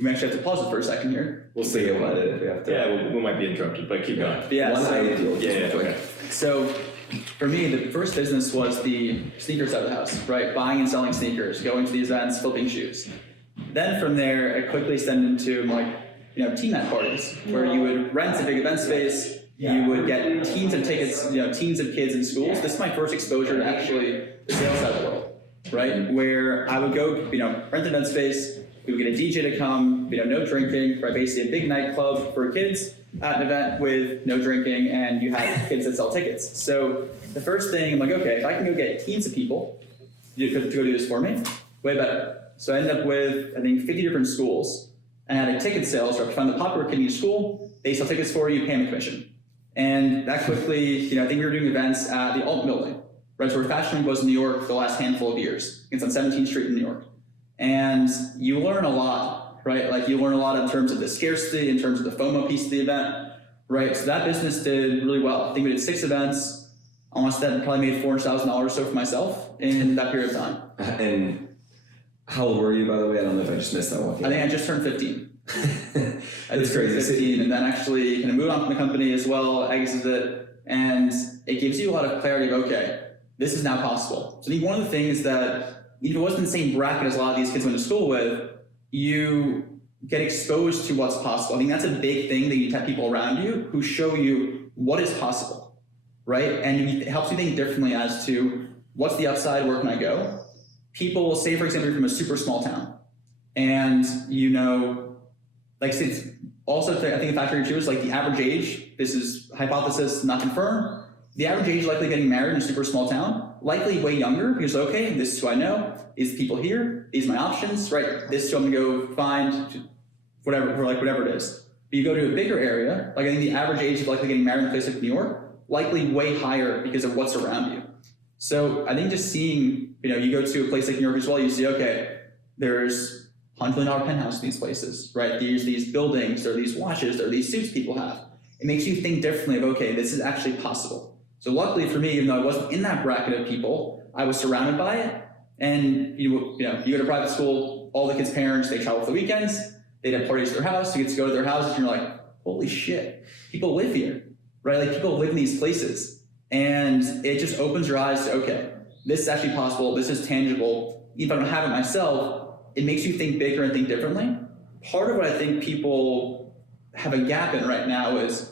may actually have to pause it for a second here. We'll see about it if we have to. Yeah, we might be interrupted, but keep going. Yeah, Okay. So for me, the first business was the sneakers out of the house, right? Buying and selling sneakers, going to the events, flipping shoes. Then from there, it quickly extended into team night parties, where you would rent a big event space. You would get teams of tickets, teams of kids in schools. This is my first exposure to actually the sales side of the world, right? Where I would go, rent an event space. We would get a DJ to come, no drinking, right? Basically a big nightclub for kids at an event with no drinking, and you have kids that sell tickets. So the first thing, I'm like, okay, if I can go get teams of people, to go do this for me. Way better. So I ended up with, I think, 50 different schools. And I had a ticket sales rep. Found the popular kid in each school. They sell tickets for you, pay them a commission. And that quickly, I think we were doing events at the Alt Building, right? So where Fashion Week was in New York for the last handful of years. It's on 17th Street in New York. And you learn a lot, right? Like you learn a lot in terms of the scarcity, in terms of the FOMO piece of the event, right? So that business did really well. I think we did 6 events. Almost that probably made $400,000 or so for myself in that period of time. And how old were you, by the way? I don't know if I just missed that one. I think I just turned 15. That's crazy. 15, and then actually kind of moved on from the company as well, exited it, and it gives you a lot of clarity of, okay, this is now possible. So I think one of the things that, if it wasn't the same bracket as a lot of these kids went to school with, you get exposed to what's possible. I think that's a big thing, that you have people around you who show you what is possible, right? And it helps you think differently as to what's the upside, where can I go? People will say, for example, you're from a super small town, and like it's also, I think a factor here too is like the average age. This is hypothesis, not confirmed. The average age likely getting married in a super small town, likely way younger, because okay, this is who I know, these people here, these are my options, right? This is who I'm gonna go find, whatever it is. But you go to a bigger area, like I think the average age of likely getting married in a place like New York, likely way higher because of what's around you. So I think just seeing, you go to a place like New York as well, you see, okay, there's $100 million penthouse in these places, right? There's these buildings, there are these watches, there are these suits people have. It makes you think differently of, okay, this is actually possible. So luckily for me, even though I wasn't in that bracket of people, I was surrounded by it. And you go to private school, all the kids' parents, they travel for the weekends, they'd have parties at their house, you get to go to their houses, and you're like, holy shit, people live here, right? Like people live in these places. And it just opens your eyes to, okay, this is actually possible, this is tangible. Even if I don't have it myself, it makes you think bigger and think differently. Part of what I think people have a gap in right now is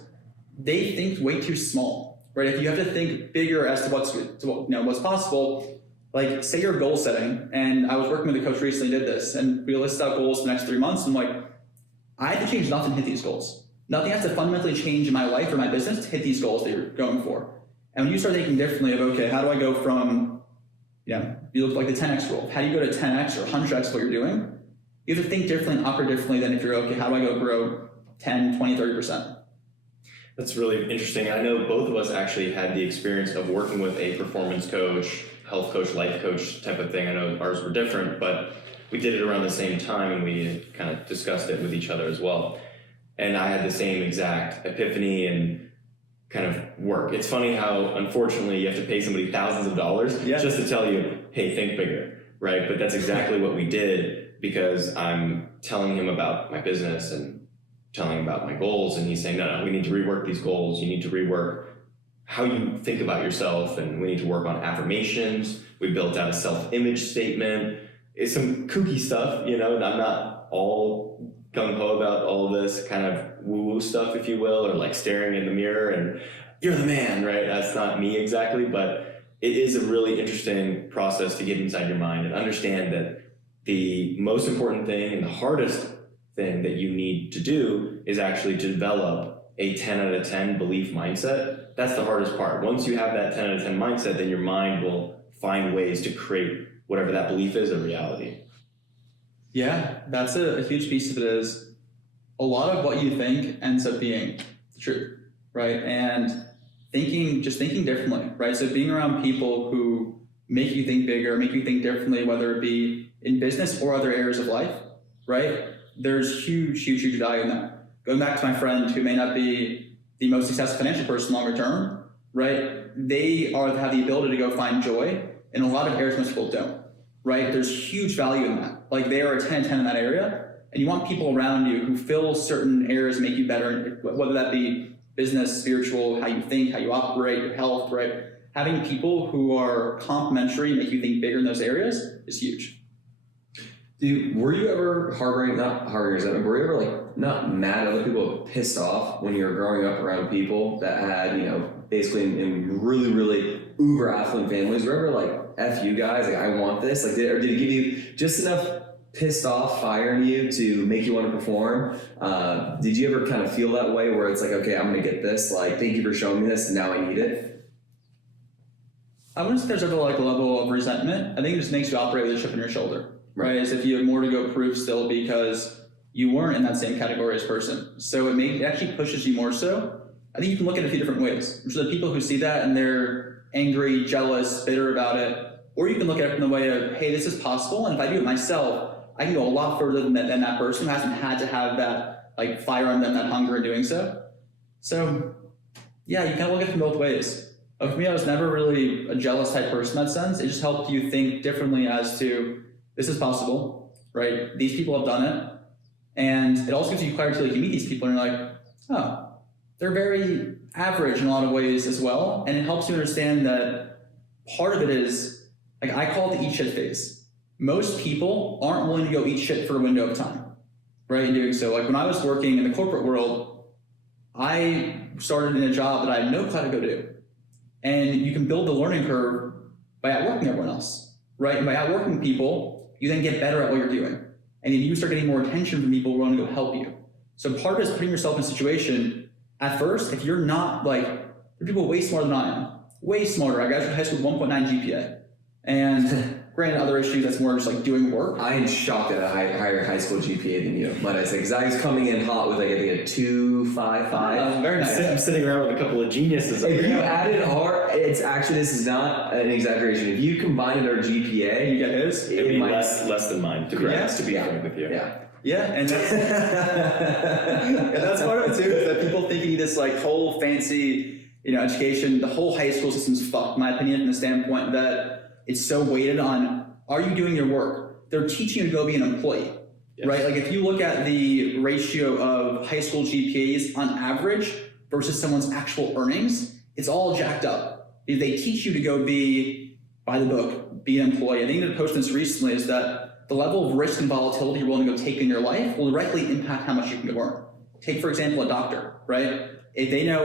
they think way too small, right? If you have to think bigger as to what's possible, like say you're goal setting, and I was working with a coach recently, did this, and we listed out goals for the next 3 months, and I'm like, I have to change nothing to hit these goals. Nothing has to fundamentally change in my life or my business to hit these goals that you're going for. And when you start thinking differently of, okay, how do I go from, you look like the 10x rule. How do you go to 10x or 100x what you're doing? You have to think differently and operate differently than if you're, okay, how do I go grow 10, 20, 30%? That's really interesting. I know both of us actually had the experience of working with a performance coach, health coach, life coach type of thing. I know ours were different, but we did it around the same time, and we kind of discussed it with each other as well. And I had the same exact epiphany and kind of work. It's funny how, unfortunately, you have to pay somebody thousands of dollars just to tell you, hey, think bigger, right? But that's exactly what we did, because I'm telling him about my business and telling him about my goals, and he's saying, no, we need to rework these goals. You need to rework how you think about yourself, and we need to work on affirmations. We built out a self-image statement. It's some kooky stuff, and I'm not all gung-ho about all of this kind of woo-woo stuff, if you will, or like staring in the mirror and you're the man, right? That's not me exactly, but it is a really interesting process to get inside your mind and understand that the most important thing and the hardest thing that you need to do is actually to develop a 10 out of 10 belief mindset. That's the hardest part. Once you have that 10 out of 10 mindset, then your mind will find ways to create whatever that belief is a reality. Yeah, that's a huge piece of it. Is a lot of what you think ends up being the truth, right? And thinking differently, right? So being around people who make you think bigger, make you think differently, whether it be in business or other areas of life, right? There's huge value in that. Going back to my friend who may not be the most successful financial person longer term, right? They have the ability to go find joy in a lot of areas most people don't, right? There's huge value in that. Like they are a 10-10 in that area, and you want people around you who fill certain areas and make you better, whether that be business, spiritual, how you think, how you operate, your health, right? Having people who are complementary, make you think bigger in those areas is huge. Were you ever were you ever like not mad at other people, but pissed off when you were growing up around people that had, basically in really, really uber affluent families? Were you ever like, F you guys, like I want this? Like, did it give you just enough pissed off fire in you to make you want to perform? Did you ever kind of feel that way where it's like, okay, I'm gonna get this, like thank you for showing me this and now I need it? I wouldn't say there's ever like a level of resentment. I think it just makes you operate with a chip on your shoulder, right? As if you have more to go prove still because you weren't in that same category as person. So it actually pushes you more so. I think you can look at it a few different ways. So the people who see that and they're angry, jealous, bitter about it, or you can look at it from the way of, hey, this is possible, and if I do it myself, I can go a lot further than that person who hasn't had to have that like fire on them, that hunger in doing so. So yeah, you kind of look at it from both ways. But for me, I was never really a jealous type person in that sense. It just helped you think differently as to, this is possible, right? These people have done it. And it also gives you clarity, like you meet these people and you're like, oh, they're very average in a lot of ways as well. And it helps you understand that part of it is, like I call it the eat shit phase. Most people aren't willing to go eat shit for a window of time, right? In doing so, like when I was working in the corporate world, I started in a job that I had no clue how to go do. And you can build the learning curve by outworking everyone else, right? And by outworking people, you then get better at what you're doing. And then you start getting more attention from people who want to go help you. So part of it is putting yourself in a situation, at first, if you're not like, there are people way smarter than I am, way smarter. I graduated high school with 1.9 GPA. And granted, other issues, that's more just like doing work. I am shocked at a higher high school GPA than you, might I say, because I was coming in hot with like I think a 2.55. Very nice. I'm sitting around with a couple of geniuses. If you added our, it's actually, this is not an exaggeration. If you combined our GPA, You get his? It'd be less than mine, to be Yeah. frank with you. Yeah. Yeah, and that's, and that's part of it too, is that people think you need this like whole fancy, education. The whole high school system's fucked, in my opinion, from the standpoint that it's so weighted on, are you doing your work? They're teaching you to go be an employee, right? Like if you look at the ratio of high school GPAs on average versus someone's actual earnings, it's all jacked up. They teach you to go be, by the book, be an employee. I think I posted this recently is that the level of risk and volatility you're willing to go take in your life will directly impact how much you can go earn. Take, for example, a doctor, right? If they know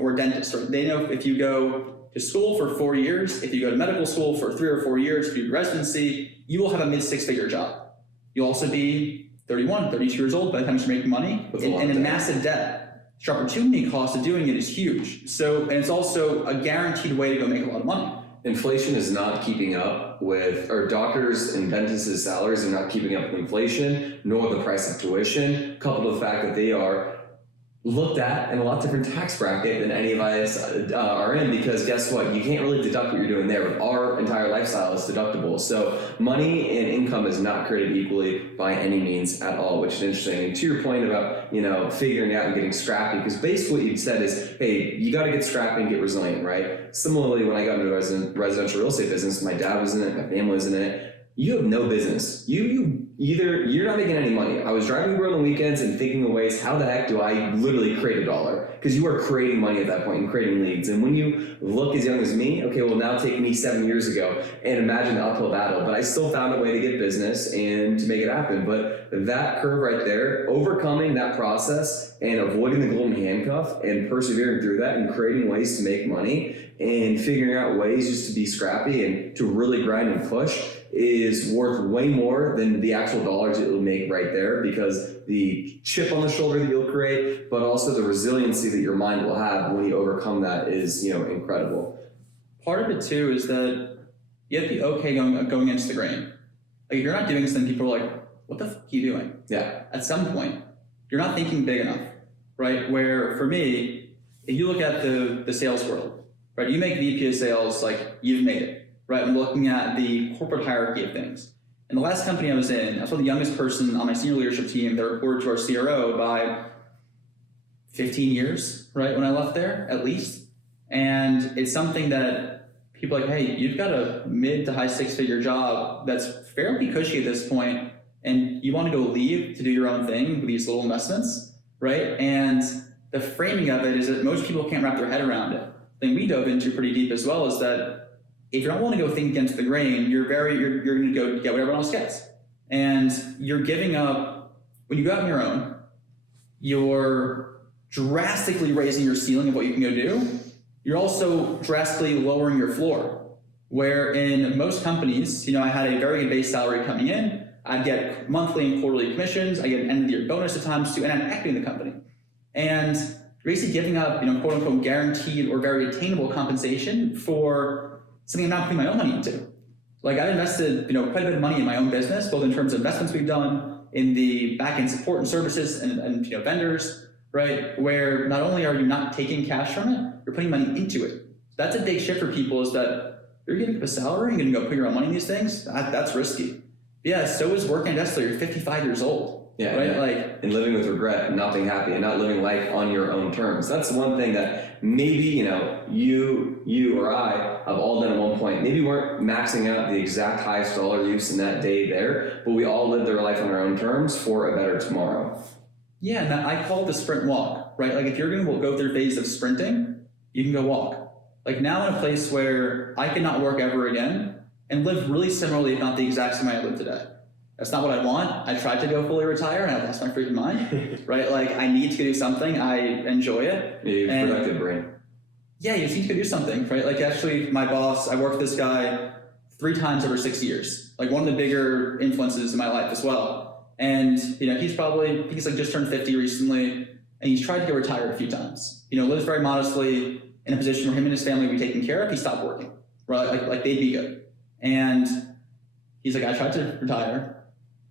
or a dentist, or they know if you go to school for 4 years, if you go to medical school for 3 or 4 years, if you do residency, you will have a mid-6-figure job. You'll also be 31, 32 years old by the time you're making money and in massive debt. Your opportunity cost of doing it is huge. So, and it's also a guaranteed way to go make a lot of money. Inflation is not keeping up with, or doctors and dentists' salaries are not keeping up with inflation, nor the price of tuition, coupled with the fact that they are looked at in a lot different tax bracket than any of us are in, because guess what? You can't really deduct what you're doing there, but our entire lifestyle is deductible. So money and income is not created equally by any means at all, which is interesting. And to your point about, figuring out and getting scrappy, because basically what you said is, hey, you got to get scrappy and get resilient, right? Similarly, when I got into the residential real estate business, my dad was in it, my family was in it. You have no business. You're not making any money. I was driving Uber on the weekends and thinking of ways, how the heck do I literally create $1? Because you are creating money at that point and creating leads. And when you look as young as me, okay, well now take me 7 years ago and imagine the uphill battle, but I still found a way to get business and to make it happen. But that curve right there, overcoming that process and avoiding the golden handcuff and persevering through that and creating ways to make money and figuring out ways just to be scrappy and to really grind and push is worth way more than the actual dollars that you'll make right there, because the chip on the shoulder that you'll create, but also the resiliency that your mind will have when you overcome that is, incredible. Part of it too is that you have to be okay going against the grain. Like if you're not doing something, people are like, what the fuck are you doing? Yeah. At some point, you're not thinking big enough, right? Where for me, if you look at the sales world, right? You make VP of sales, like you've made it. Right, I'm looking at the corporate hierarchy of things. And the last company I was in, I was the youngest person on my senior leadership team that reported to our CRO by 15 years, right, when I left there, at least. And it's something that people are like, hey, you've got a mid to high 6-figure job that's fairly cushy at this point, and you want to go leave to do your own thing with these little investments, right? And the framing of it is that most people can't wrap their head around it. The thing we dove into pretty deep as well is that if you're not willing to go think against the grain, you're going to go get what everyone else gets. And you're giving up, when you go out on your own, you're drastically raising your ceiling of what you can go do. You're also drastically lowering your floor. Where in most companies, I had a very good base salary coming in. I'd get monthly and quarterly commissions. I get an end of the year bonus at times too, and I had equity in the company. And you're basically giving up, quote unquote, guaranteed or very attainable compensation for something I'm not putting my own money into. Like I've invested, quite a bit of money in my own business, both in terms of investments we've done, in the back-end support and services and vendors, right? Where not only are you not taking cash from it, you're putting money into it. That's a big shift for people, is that you're getting a salary and you're gonna go put your own money in these things. That's risky. Yeah, so is working at Beardsley. You're 55 years old. Yeah, right? Yeah. Like, and living with regret and not being happy and not living life on your own terms. That's one thing that maybe, you or I have all done at one point. Maybe we weren't maxing out the exact highest dollar use in that day there, but we all lived their life on our own terms for a better tomorrow. Yeah, and I call it the sprint walk, right? Like if you're gonna go through a phase of sprinting, you can go walk. Like now I'm in a place where I cannot work ever again and live really similarly, if not the exact same way I live today. That's not what I want. I tried to go fully retire and I lost my freaking mind, right? Like I need to do something. I enjoy it. Yeah, productive brain. Yeah, you just need to go do something, right? Like actually my boss, I worked with this guy 3 times over 6 years. Like one of the bigger influences in my life as well. And he's like just turned 50 recently, and he's tried to get retired a few times. Lives very modestly in a position where him and his family would be taken care of. He stopped working, right? Like they'd be good. And he's like, I tried to retire.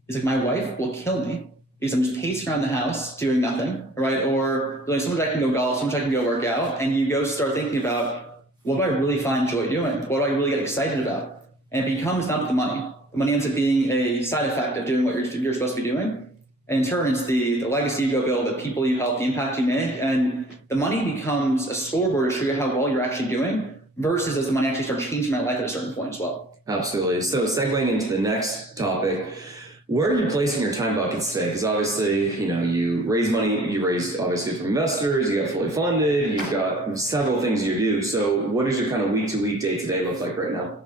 He's like, my wife will kill me because I'm just pacing around the house doing nothing, right? Or like, sometimes I can go golf, sometimes I can go work out, and you go start thinking about, what do I really find joy doing? What do I really get excited about? And it becomes not the money. The money ends up being a side effect of doing what you're supposed to be doing. And in turn, it's the legacy you go build, the people you help, the impact you make, and the money becomes a scoreboard to show you how well you're actually doing, versus does the money actually start changing my life at a certain point as well. Absolutely. So segueing into the next topic, where are you placing your time buckets today? Because obviously, you raise money, you raise obviously from investors, you got fully funded, you've got several things you do. So what does your kind of week-to-week, day-to-day look like right now?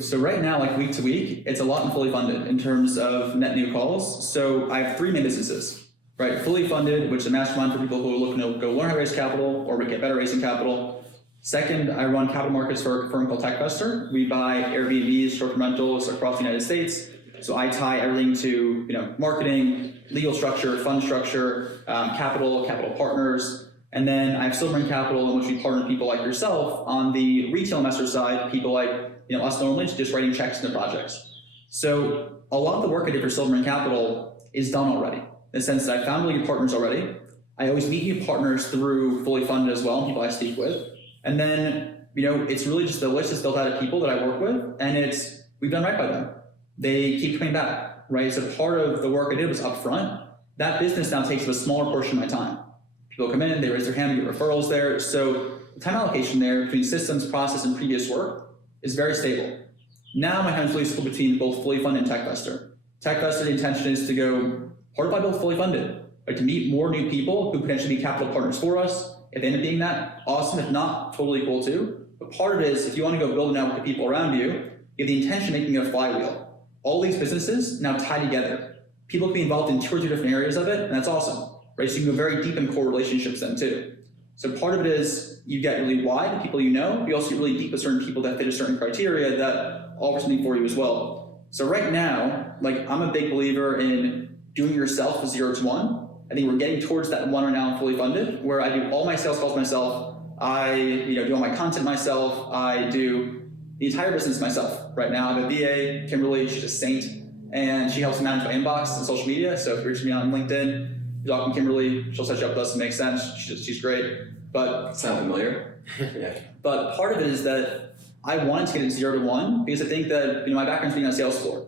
So right now, like week to week, it's a lot and fully funded in terms of net new calls. So I have 3 main businesses, right? Fully funded, which is a mastermind for people who are looking to go learn how to raise capital or get better raising capital. Second, I run capital markets for a firm called TechBuster. We buy Airbnbs, short-term rentals across the United States. So I tie everything to marketing, legal structure, fund structure, capital partners. And then I have Silverman Capital, in which we partner with people like yourself on the retail investor side, people like us normally, just writing checks into projects. So a lot of the work I did for Silverman Capital is done already, in the sense that I found really good partners already. I always meet new partners through fully funded as well, people I speak with. And then, it's really just the list is built out of people that I work with, and we've done right by them. They keep coming back, right? So part of the work I did was upfront. That business now takes up a smaller portion of my time. People come in, they raise their hand, get referrals there. So the time allocation there between systems, process, and previous work is very stable. Now my time is really split between both fully funded and TechBuster. TechBuster, the intention is to go part by both fully funded, right? To meet more new people who potentially be capital partners for us. If they end up being that, awesome. If not, totally cool too. But part of it is, if you want to go build a network of people around you, you have the intention of making it a flywheel. All these businesses now tie together. People can be involved in 2 or 3 different areas of it, and that's awesome, right? So you can go very deep in core relationships then too. So part of it is you get really wide with people you know, you also get really deep with certain people that fit a certain criteria that offer something for you as well. So right now, I'm a big believer in doing yourself 0 to 1. I think we're getting towards that 1 right now, fully funded, where I do all my sales calls myself. I do all my content myself. I do the entire business myself. Right now I have a VA, Kimberly, she's a saint, and she helps me manage my inbox and social media. So if you reach me on LinkedIn, you're talking to Kimberly, she'll set you up with us. It makes sense. She's great. But sound familiar? Yeah. But part of it is that I wanted to get it 0 to 1 because I think that my background's being on a sales floor,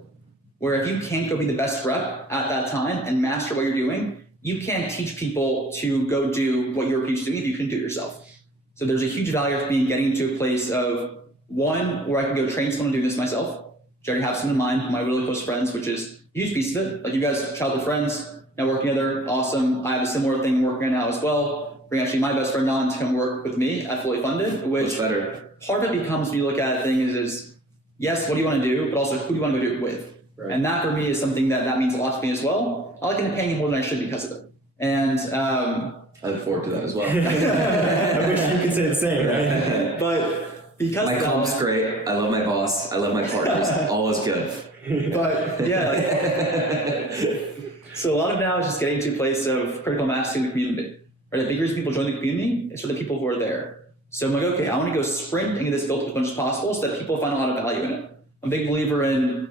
where if you can't go be the best rep at that time and master what you're doing, you can't teach people to go do what you're used to doing if you couldn't do it yourself. So there's a huge value of me getting to a place of, 1, where I can go train someone to do this myself, which I already have some in mind, my really close friends, which is a huge piece of it. Like you guys, childhood friends, now working together, awesome. I have a similar thing working on now as well. Bring actually my best friend on to come work with me at Fully Funded, which what's better? Part of it becomes, when you look at things, is yes, what do you want to do, but also who do you want to go do it with? Right. And that for me is something that means a lot to me as well. I like them paying more than I should because of it. And I look forward to that as well. I wish you could say the same, right? But because my comp's great, I love my boss, I love my partners, all is good. But yeah, so a lot of now is just getting to a place of critical mass in the community. Right? The bigger people join the community, it's for the people who are there. So I'm like, okay, I want to go sprint and get this built as much as possible so that people find a lot of value in it. I'm a big believer in,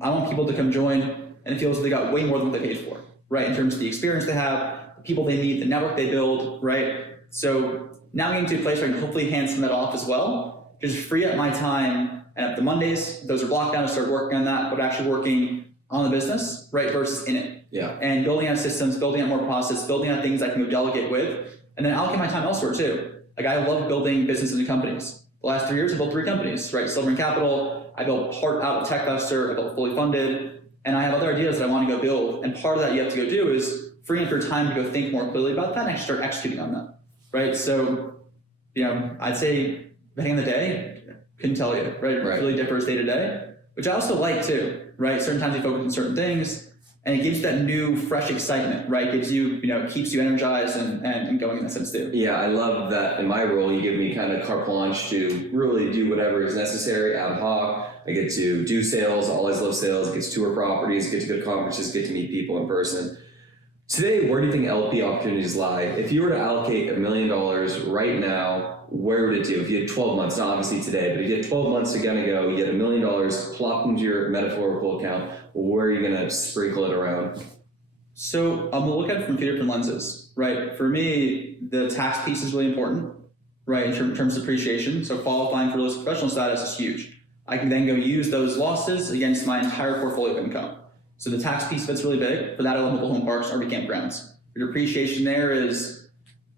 I want people to come join and it feels like they got way more than what they paid for, right? In terms of the experience they have, the people they meet, the network they build, right? So now getting to a place where I can hopefully hand some of that off as well, just free up my time. And up the Mondays, those are blocked out, I start working on that, but actually working on the business, right, versus in it. Yeah. And building out systems, building out more process, building out things I can go delegate with, and then allocate my time elsewhere too. Like I love building businesses and companies. The last 3 years, I built 3 companies, right? Silverman Capital, I built part out of TechVestor, I built fully funded, and I have other ideas that I want to go build. And part of that you have to go do is freeing up your time to go think more clearly about that and actually start executing on that, right? So, I'd say, at the end of the day, couldn't tell you, right? It really differs day to day, which I also like too, right? Certain times you focus on certain things, and it gives you that new, fresh excitement, right? Gives you, keeps you energized and going in that sense too. Yeah, I love that in my role, you give me kind of carte blanche to really do whatever is necessary ad hoc. I get to do sales, always love sales, get to tour properties, get to go to conferences, get to meet people in person. Today, where do you think LP opportunities lie? If you were to allocate $1 million right now, where would it do? If you had 12 months, not obviously today, but if you had 12 months to kind of go, you get $1 million plopped into your metaphorical account, where are you going to sprinkle it around? So I'm going to look at it from a few different lenses, right? For me, the tax piece is really important, right? In terms of appreciation. So qualifying for real professional status is huge. I can then go use those losses against my entire portfolio of income. So the tax piece fits really big. For that, I love mobile home parks, RV campgrounds. Your depreciation there is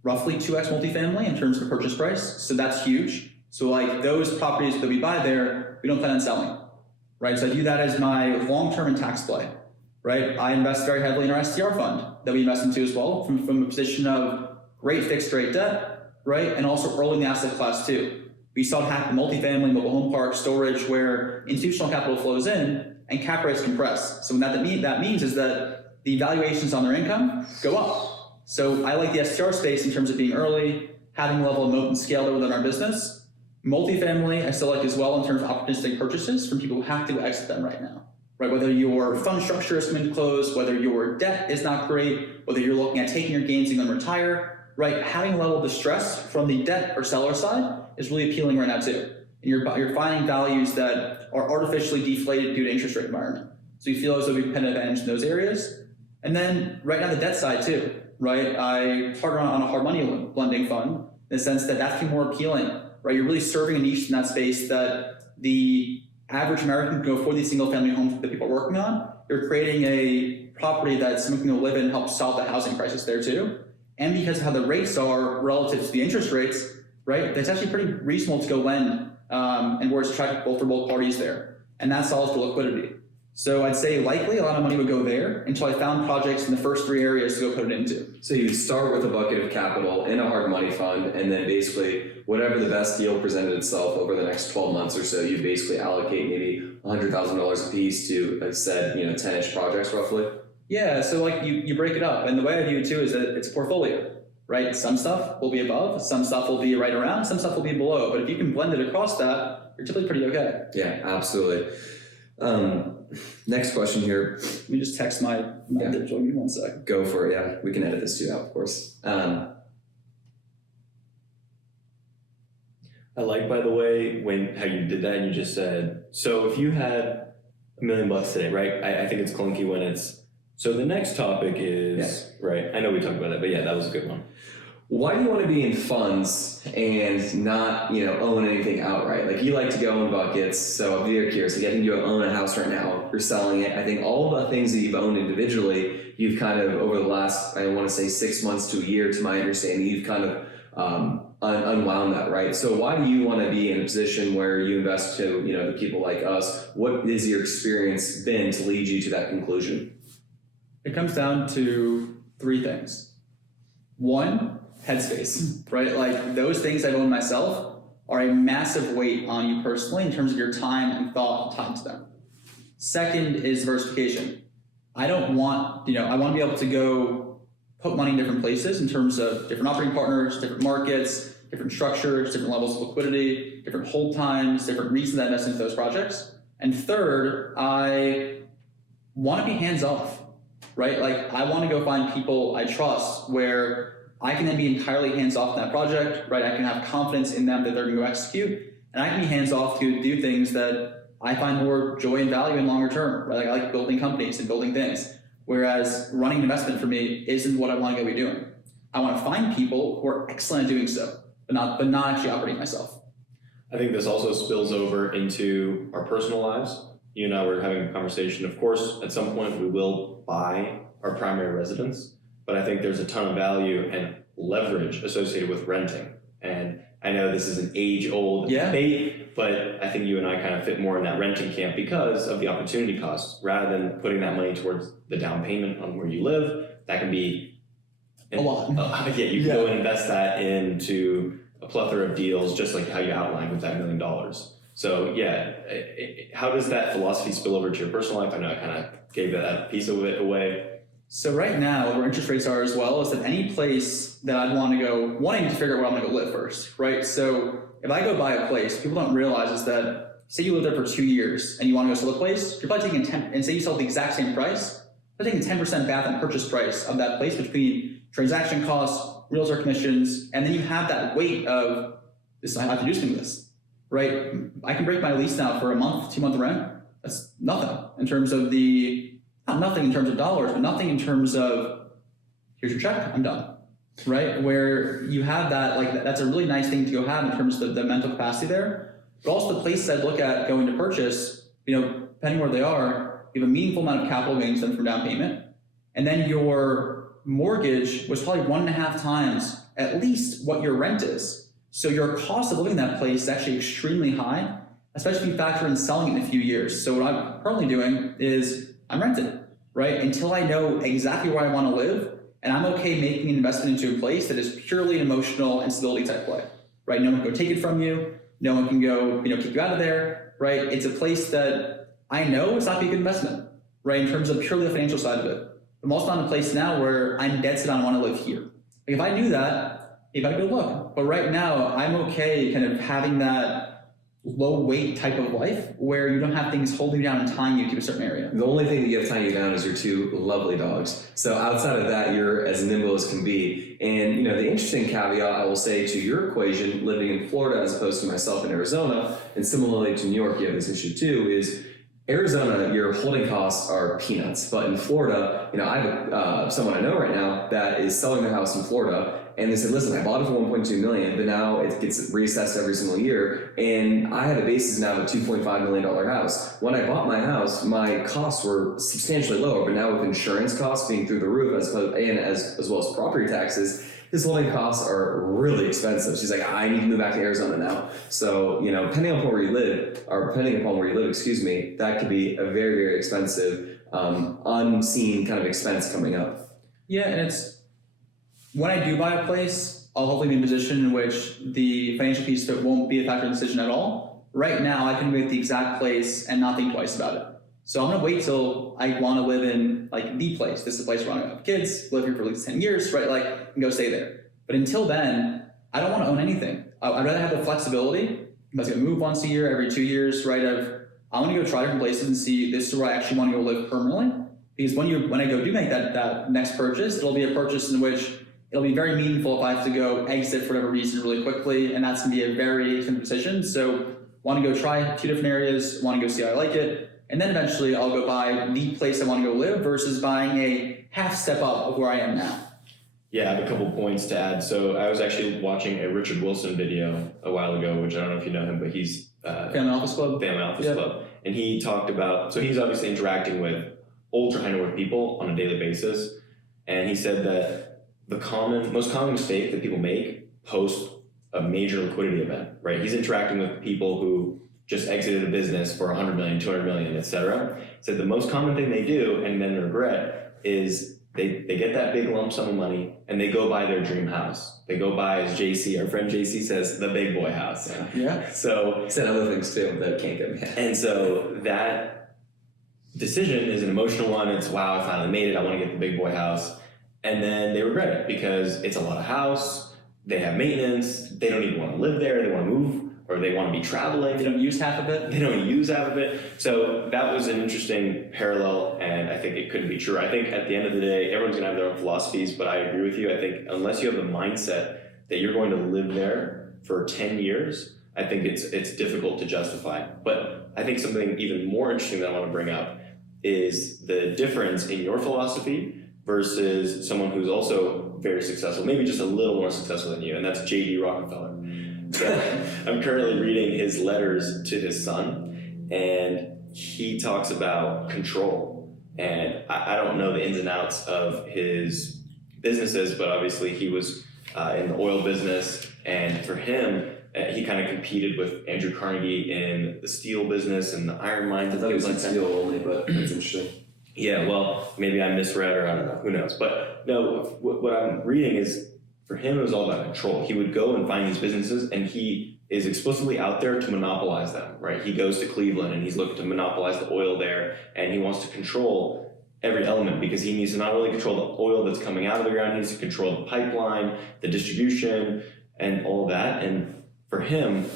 roughly 2x multifamily in terms of the purchase price. So that's huge. So like those properties that we buy there, we don't plan on selling, right? So I view that as my long-term and tax play, right? I invest very heavily in our STR fund that we invest into as well from a position of great fixed rate debt, right? And also early in the asset class too. We saw it happen multifamily, mobile home park, storage, where institutional capital flows in and cap rates compress. So what that means is that the valuations on their income go up. So I like the STR space in terms of being early, having a level of moat and scale there within our business. Multifamily, I still like as well in terms of opportunistic purchases from people who have to exit them right now. Right? Whether your fund structure is coming to close, whether your debt is not great, whether you're looking at taking your gains and going to retire, right? Having a level of distress from the debt or seller side is really appealing right now too. And you're finding values that are artificially deflated due to interest rate environment. So you feel as though we have an advantage in those areas. And then right now the debt side too, right? I partner on a hard money lending fund in the sense that that's more appealing, right? You're really serving a niche in that space that the average American can go for these single family homes that people are working on. You're creating a property that someone can go live in and help solve the housing crisis there too. And because of how the rates are relative to the interest rates, right? That's actually pretty reasonable to go lend and where it's attractive for both parties there. And that solves the liquidity. So I'd say likely a lot of money would go there until I found projects in the first 3 areas to go put it into. So you'd start with a bucket of capital in a hard money fund, and then basically whatever the best deal presented itself over the next 12 months or so, you basically allocate maybe $100,000 a piece to, like I said, 10-ish projects roughly. Yeah, so like you break it up. And the way I view it too is that it's a portfolio, right? Some stuff will be above, some stuff will be right around, some stuff will be below. But if you can blend it across that, you're typically pretty okay. Yeah, absolutely. Next question here. Let me just text my digital. Give me 1 sec. Go for it. Yeah, we can edit this too out, of course. I like, by the way, how you did that and you just said, so if you had $1 million today, right? I think it's clunky when it's, so the next topic is, right? I know we talked about that, but yeah, that was a good one. Why do you want to be in funds and not, own anything outright? Like you like to go in buckets. So I'm very curious. Like I think you own a house right now. You're selling it. I think all the things that you've owned individually, you've kind of over the last, I want to say 6 months to a year, to my understanding, you've kind of unwound that, right? So why do you want to be in a position where you invest to, the people like us? What is your experience been to lead you to that conclusion? It comes down to 3 things. 1, headspace, right? Like those things I've owned myself are a massive weight on you personally in terms of your time and thought tied to them. Second is diversification. I don't want, I want to be able to go put money in different places in terms of different operating partners, different markets, different structures, different levels of liquidity, different hold times, different reasons I invest into those projects. And third, I want to be hands off, right? Like I want to go find people I trust where I can then be entirely hands off in that project, right? I can have confidence in them that they're going to go execute, and I can be hands off to do things that I find more joy and value in longer term, right? Like I like building companies and building things, whereas running an investment for me isn't what I want to go be doing. I want to find people who are excellent at doing so, but not actually operating myself. I think this also spills over into our personal lives. You and I were having a conversation. Of course, at some point we will buy our primary residence, but I think there's a ton of value and leverage associated with renting. And I know this is an age-old debate, but I think you and I kind of fit more in that renting camp because of the opportunity cost. Rather than putting that money towards the down payment on where you live, that can be a lot. You can go and invest that into a plethora of deals, just like how you outlined with that $1 million. So how does that philosophy spill over to your personal life? I know I kind of gave that piece of it away. So right now, where interest rates are as well, is that any place that I'd want to go, wanting to figure out where I'm going to go live first, right? So if I go buy a place, people don't realize is that, say you live there for 2 years and you want to go sell the place, you're probably taking and say you sell at the exact same price, you're taking 10% back on purchase price of that place between transaction costs, realtor commissions, and then you have that weight of this. I have to do something with this, right? I can break my lease now for a month, 2 month rent. That's nothing in terms of not nothing in terms of dollars, but nothing in terms of here's your check, I'm done, right? Where you have that, like that's a really nice thing to go have in terms of the mental capacity there. But also the places I'd look at going to purchase, depending where they are, you have a meaningful amount of capital gains then from down payment, and then your mortgage was probably 1.5 times at least what your rent is. So your cost of living in that place is actually extremely high, especially if you factor in selling it in a few years. So what I'm currently doing is I'm renting, right? Until I know exactly where I want to live, and I'm okay making an investment into a place that is purely an emotional instability type play, right? No one can go take it from you. No one can go, kick you out of there, right? It's a place that I know it's not going to be a good investment, right? In terms of purely the financial side of it. I'm also on a place now where I'm dead set on I want to live here. Like if I knew that, maybe I'd go look. But right now, I'm okay kind of having that low weight type of life where you don't have things holding you down and tying you to a certain area. The only thing that you have tying you down is your 2 lovely dogs. So outside of that, you're as nimble as can be. And the interesting caveat I will say to your equation, living in Florida as opposed to myself in Arizona, and similarly to New York, you have this issue too, is Arizona, your holding costs are peanuts. But in Florida, I have someone I know right now that is selling their house in Florida. And they said, listen, I bought it for $1.2 million, but now it gets reassessed every single year. And I have a basis now of a $2.5 million house. When I bought my house, my costs were substantially lower, but now with insurance costs being through the roof as well as property taxes, his holding costs are really expensive. She's like, I need to move back to Arizona now. So, depending upon where you live, that could be a very, very expensive, unseen kind of expense coming up. Yeah, and it's, when I do buy a place, I'll hopefully be in a position in which the financial piece of it won't be a factor in the decision at all. Right now, I can make the exact place and not think twice about it. So I'm gonna wait till I wanna live in the place. This is the place where I'm gonna have kids, live here for at least 10 years, right? And go stay there. But until then, I don't wanna own anything. I'd rather have the flexibility. I was gonna move once a year, every 2 years, right? I wanna go try different places and see this is where I actually wanna go live permanently. Because when I go do make that next purchase, it'll be a purchase in which it'll be very meaningful if I have to go exit for whatever reason really quickly, and that's gonna be a very expensive decision. So want to go try 2 different areas, want to go see how I like it, and then eventually I'll go buy the place I want to go live versus buying a half step up of where I am now. Yeah, I have a couple points to add. So I was actually watching a Richard Wilson video a while ago, which I don't know if you know him, but he's Family Office Club. Club. And he talked about, so he's obviously interacting with ultra high net worth people on a daily basis. And he said that the most common mistake that people make post a major liquidity event, right? He's interacting with people who just exited a business for 100 million, 200 million, et cetera. So the most common thing they do and then regret is they get that big lump sum of money and they go buy their dream house. They go buy, as JC, our friend JC says, the big boy house. Yeah. So he said other things too that can't get mad. And so that decision is an emotional one. It's, wow, I finally made it. I want to get the big boy house. And then they regret it because it's a lot of house. They have maintenance. They don't even want to live there. They want to move or they want to be traveling. They don't use half of it. They don't use half of it. So that was an interesting parallel, and I think it couldn't be true. I think at the end of the day, everyone's going to have their own philosophies, but I agree with you. I think unless you have the mindset that you're going to live there for 10 years, I think it's difficult to justify. But I think something even more interesting that I want to bring up is the difference in your philosophy versus someone who's also very successful, maybe just a little more successful than you, and that's J.D. Rockefeller. So I'm currently reading his letters to his son, and he talks about control. And I don't know the ins and outs of his businesses, but obviously he was in the oil business, and for him, he kind of competed with Andrew Carnegie in the steel business and the iron mines. I thought it was like steel only, but that's interesting. Yeah, well, maybe I misread, or I don't know, who knows. But no, what I'm reading is, for him, it was all about control. He would go and find these businesses, and he is explicitly out there to monopolize them, right? He goes to Cleveland, and he's looking to monopolize the oil there, and he wants to control every element, because he needs to not only control the oil that's coming out of the ground, he needs to control the pipeline, the distribution, and all that. And for him,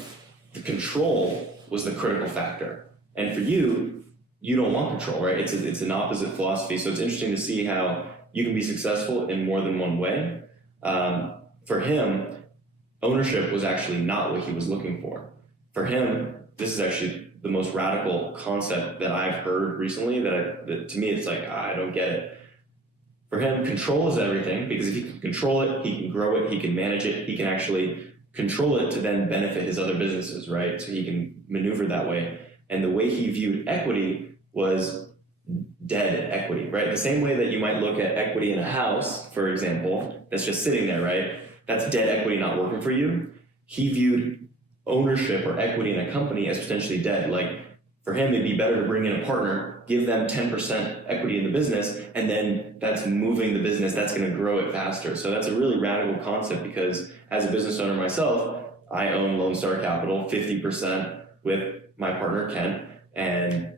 the control was the critical factor. And for you, you don't want control, right? It's an opposite philosophy. So it's interesting to see how you can be successful in more than one way. For him, ownership was actually not what he was looking for. For him, this is actually the most radical concept that I've heard recently that to me, it's like, I don't get it. For him, control is everything, because if he can control it, he can grow it, he can manage it, he can actually control it to then benefit his other businesses, right? So he can maneuver that way. And the way he viewed equity was dead equity, right? The same way that you might look at equity in a house, for example, that's just sitting there, right? That's dead equity not working for you. He viewed ownership or equity in a company as potentially dead. Like, for him, it'd be better to bring in a partner, give them 10% equity in the business, and then that's moving the business, that's going to grow it faster. So that's a really radical concept, because as a business owner myself, I own Lone Star Capital 50% with my partner Ken, and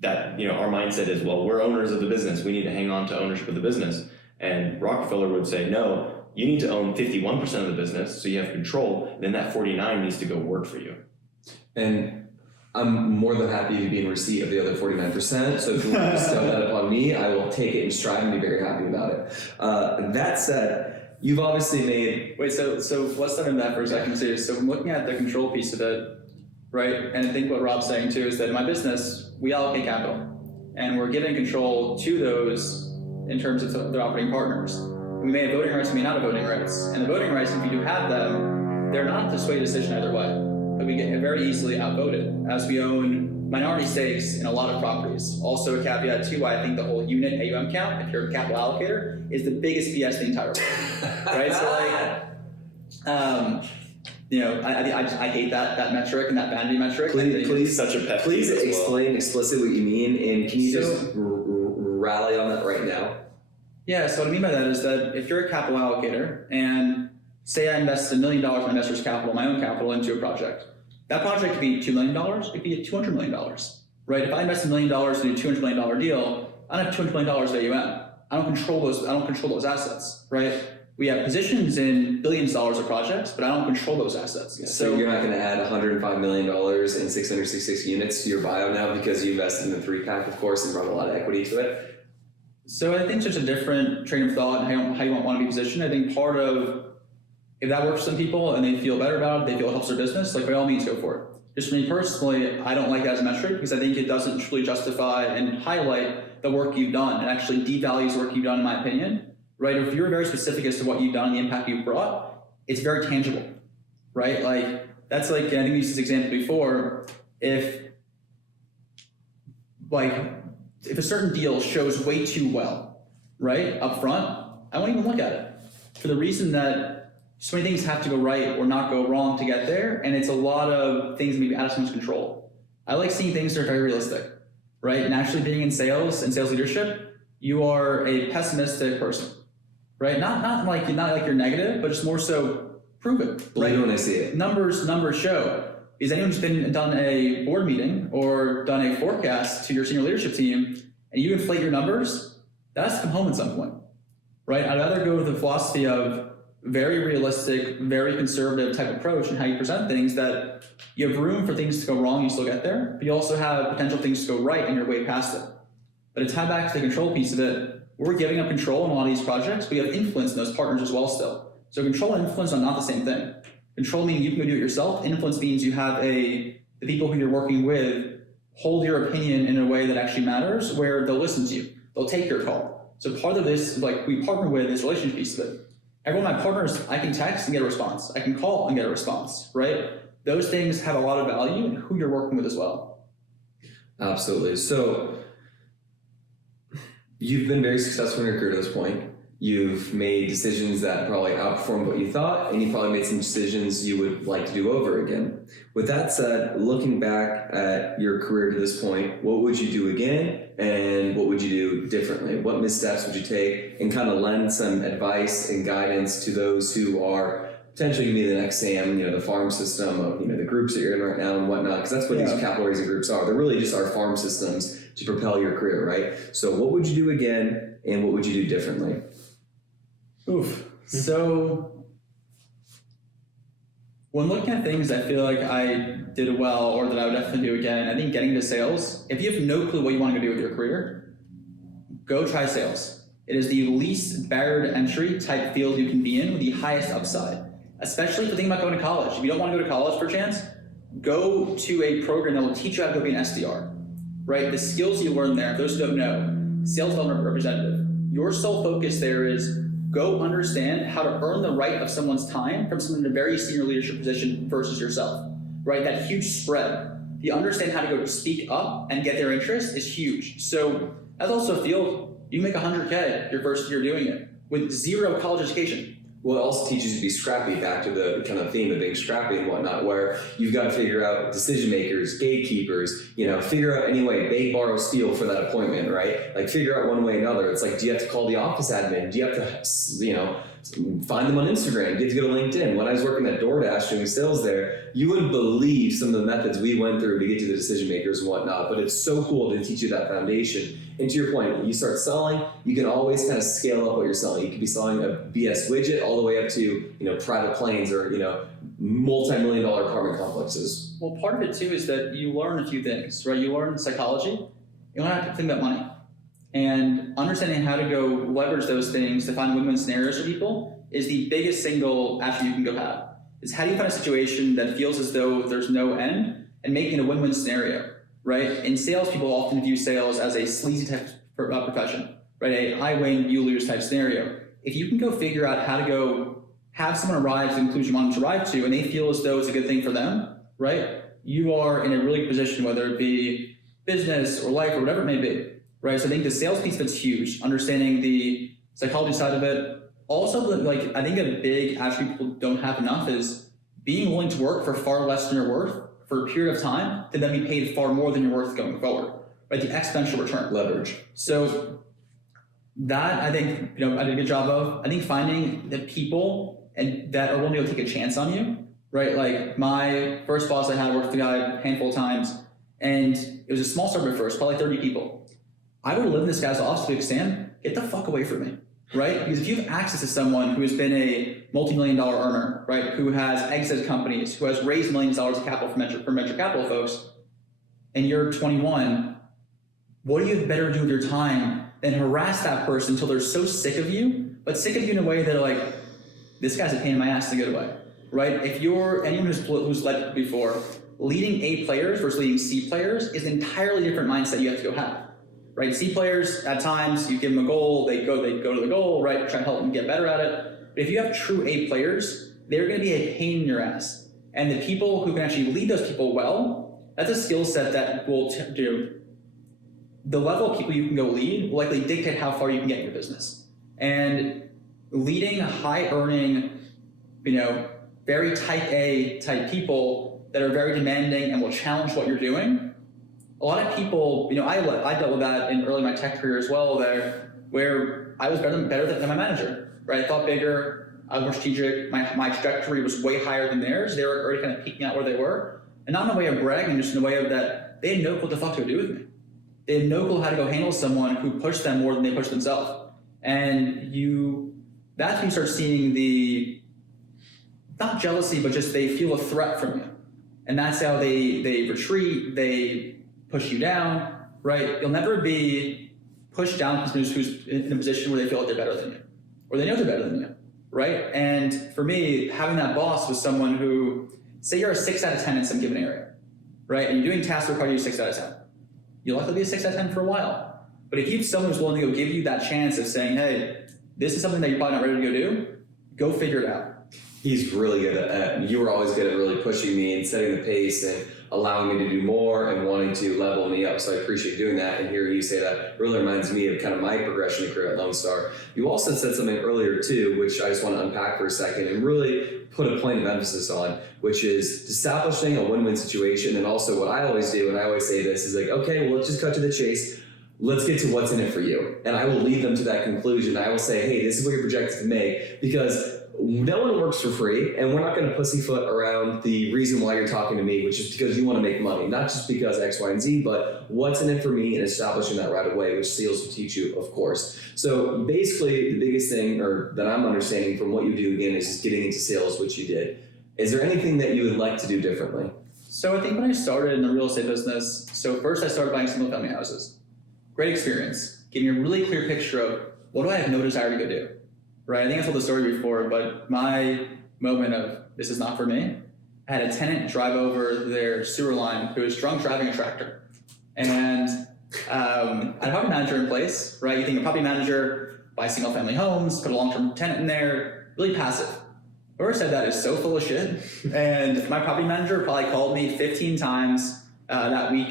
that, our mindset is, well, we're owners of the business, we need to hang on to ownership of the business. And Rockefeller would say, no, you need to own 51% of the business so you have control, and then that 49 needs to go work for you. And I'm more than happy to be in receipt of the other 49%. So if you want to bestow that upon me, I will take it in stride and be very happy about it. That said, you've obviously made... Wait, so let's start in that for a second too. So I'm looking at the control piece of it, right? And I think what Rob's saying too is that in my business, we allocate capital, and we're giving control to those in terms of their operating partners. We may have voting rights, we may not have voting rights. And the voting rights, if you do have them, they're not to sway a decision either way. But we get very easily outvoted, as we own minority stakes in a lot of properties. Also, a caveat too, why I think the whole unit AUM count, if you're a capital allocator, is the biggest BS in the entire world. Right? So I hate that metric and that vanity metric. Please, such a pet please peeve as well. explain explicitly what you mean, and can you just rally on that right now? Yeah, so what I mean by that is that if you're a capital allocator, and say I invest $1 million of my investor's capital, my own capital, into a project, that project could be $2 million, it could be $200 million, right? If I invest $1 million in a $200 million deal, I don't have $200 million of AUM. I don't control those assets, right? We have positions in billions of dollars of projects, but I don't control those assets. Yeah, so you're not going to add $105 million and 666 units to your bio now because you invested in the 3-pack, of course, and brought a lot of equity to it? So I think it's just a different train of thought and how you want to be positioned. I think part of, if that works for some people and they feel better about it, they feel it helps their business, like by all means go for it. Just for me personally, I don't like that as a metric because I think it doesn't truly justify and highlight the work you've done and actually devalues the work you've done, in my opinion, right? If you're very specific as to what you've done and the impact you've brought, it's very tangible, right? Like, that's like, I think we used this example before, if a certain deal shows way too well, right, up front, I won't even look at it for the reason that so many things have to go right or not go wrong to get there, and it's a lot of things maybe out of someone's control. I like seeing things that are very realistic, right? Naturally, being in sales and sales leadership, you are a pessimistic person, right? Not like you're negative, but just more so prove it. Believe it when they see it. Numbers show. Is anyone who's done a board meeting or done a forecast to your senior leadership team and you inflate your numbers, that has to come home at some point, right? I'd rather go with the philosophy of very realistic, very conservative type approach in how you present things, that you have room for things to go wrong, you still get there, but you also have potential things to go right and you're way past it. But to tie back to the control piece of it, we're giving up control on a lot of these projects, but we have influence in those partners as well still. So control and influence are not the same thing. Control means you can go do it yourself. Influence means you have the people who you're working with hold your opinion in a way that actually matters, where they'll listen to you. They'll take your call. So part of this, like we partner with this relationship piece of it. Every one of my partners, I can text and get a response. I can call and get a response, right? Those things have a lot of value in who you're working with as well. Absolutely. So you've been very successful in your career to this point. You've made decisions that probably outperformed what you thought, and you probably made some decisions you would like to do over again. With that said, looking back at your career to this point, what would you do again, and what would you do differently? What missteps would you take, and kind of lend some advice and guidance to those who are potentially going to be the next Sam, the farm system of the groups that you're in right now and whatnot, because that's what these capital raising groups are. They're really just our farm systems to propel your career, right? So what would you do again, and what would you do differently? Oof. So when looking at things I feel like I did well or that I would definitely do again, I think getting into sales, if you have no clue what you want to do with your career, go try sales. It is the least barrier to entry type field you can be in with the highest upside, especially if you're thinking about going to college. If you don't want to go to college per chance, go to a program that will teach you how to be an SDR, right? The skills you learn there, those who don't know, sales development representative, your sole focus there is go understand how to earn the right of someone's time from someone in a very senior leadership position versus yourself, right? That huge spread. If you understand how to go speak up and get their interest is huge. So that's also a field, you make $100K your first year doing it with zero college education. Well, it also teaches you to be scrappy, back to the kind of theme of being scrappy and whatnot, where you've got to figure out decision makers, gatekeepers, figure out any way, beg, borrow, steal for that appointment, right? Like figure out one way or another. It's like, do you have to call the office admin? Do you have to, find them on Instagram? Do you have to go to LinkedIn? When I was working at DoorDash doing sales there, you wouldn't believe some of the methods we went through to get to the decision makers and whatnot, but it's so cool to teach you that foundation. And to your point, when you start selling, you can always kind of scale up what you're selling. You could be selling a BS widget all the way up to, private planes or, multi-million-dollar apartment complexes. Well, part of it too is that you learn a few things, right? You learn psychology, you learn how to think about money. And understanding how to go leverage those things to find win-win scenarios for people is the biggest single attribute you can go have. Is how do you find a situation that feels as though there's no end and making a win-win scenario, right? In sales, people often view sales as a sleazy type of profession, right? A I win, you lose type scenario. If you can go figure out how to go have someone arrive to the conclusion you want them to arrive to and they feel as though it's a good thing for them, right? You are in a really good position, whether it be business or life or whatever it may be. Right, so I think the sales piece of it's huge. Understanding the psychology side of it. Also, I think a big attribute people don't have enough is being willing to work for far less than you're worth for a period of time to then be paid far more than you're worth going forward. Right, the exponential return. Leverage. So that I think I did a good job of. I think finding the people that are willing to take a chance on you. Right, like my first boss I had worked with the guy a handful of times, and it was a small startup at first, probably 30 people. I would live in this guy's office and be like, Sam, get the fuck away from me, right? Because if you have access to someone who has been a multi-million-dollar earner, right, who has exited companies, who has raised millions of dollars of capital from venture capital folks, and you're 21, what do you better do with your time than harass that person until they're so sick of you, but sick of you in a way that are like, this guy's a pain in my ass to get away, right? If you're anyone who's led before, leading A players versus leading C players is an entirely different mindset you have to go have. Right, C players, at times, you give them a goal, they go to the goal, right, try to help them get better at it. But if you have true A players, they're going to be a pain in your ass. And the people who can actually lead those people well, that's a skill set that will do. The level of people you can go lead will likely dictate how far you can get in your business. And leading high earning, very type A type people that are very demanding and will challenge what you're doing. A lot of people, I dealt with that in early my tech career as well there, where I was better than my manager, right? I thought bigger, I was more strategic, my trajectory was way higher than theirs. They were already kind of peaking out where they were. And not in a way of bragging, just in a way of that they had no clue what the fuck to do with me. They had no clue how to go handle someone who pushed them more than they pushed themselves. And you that's when you start seeing the, not jealousy, but just they feel a threat from you. And that's how they retreat, they push you down, right? You'll never be pushed down from someone who's in a position where they feel like they're better than you, or they know they're better than you, right? And for me, having that boss was someone who, say you're a 6 out of 10 in some given area, right? And you're doing tasks that require you 6 out of 10. You'll likely be a 6 out of 10 for a while. But if you have someone who's willing to go give you that chance of saying, hey, this is something that you're probably not ready to go do, go figure it out. He's really good at that. You were always good at really pushing me and setting the pace and allowing me to do more and wanting to level me up. So I appreciate doing that. And hearing you say that really reminds me of kind of my progression in career at Lone Star. You also said something earlier too, which I just want to unpack for a second and really put a point of emphasis on, which is establishing a win-win situation. And also what I always do, and I always say this, is like, okay, well, let's just cut to the chase. Let's get to what's in it for you. And I will lead them to that conclusion. I will say, hey, this is what you're projected to make, because no one works for free, and we're not going to pussyfoot around the reason why you're talking to me, which is because you want to make money, not just because X, Y, and Z, but what's in it for me and establishing that right away, which sales will teach you, of course. So basically, the biggest thing that I'm understanding from what you do, again, is just getting into sales, which you did. Is there anything that you would like to do differently? So I think when I started in the real estate business, so first I started buying single family houses. Great experience. Gave me a really clear picture of what do I have no desire to go do. Right, I think I told the story before, but my moment of this is not for me, I had a tenant drive over their sewer line who was drunk driving a tractor. And I had a property manager in place, right? You think a property manager buys single family homes, put a long-term tenant in there, really passive. Whoever said that is so full of shit. And my property manager probably called me 15 times that week.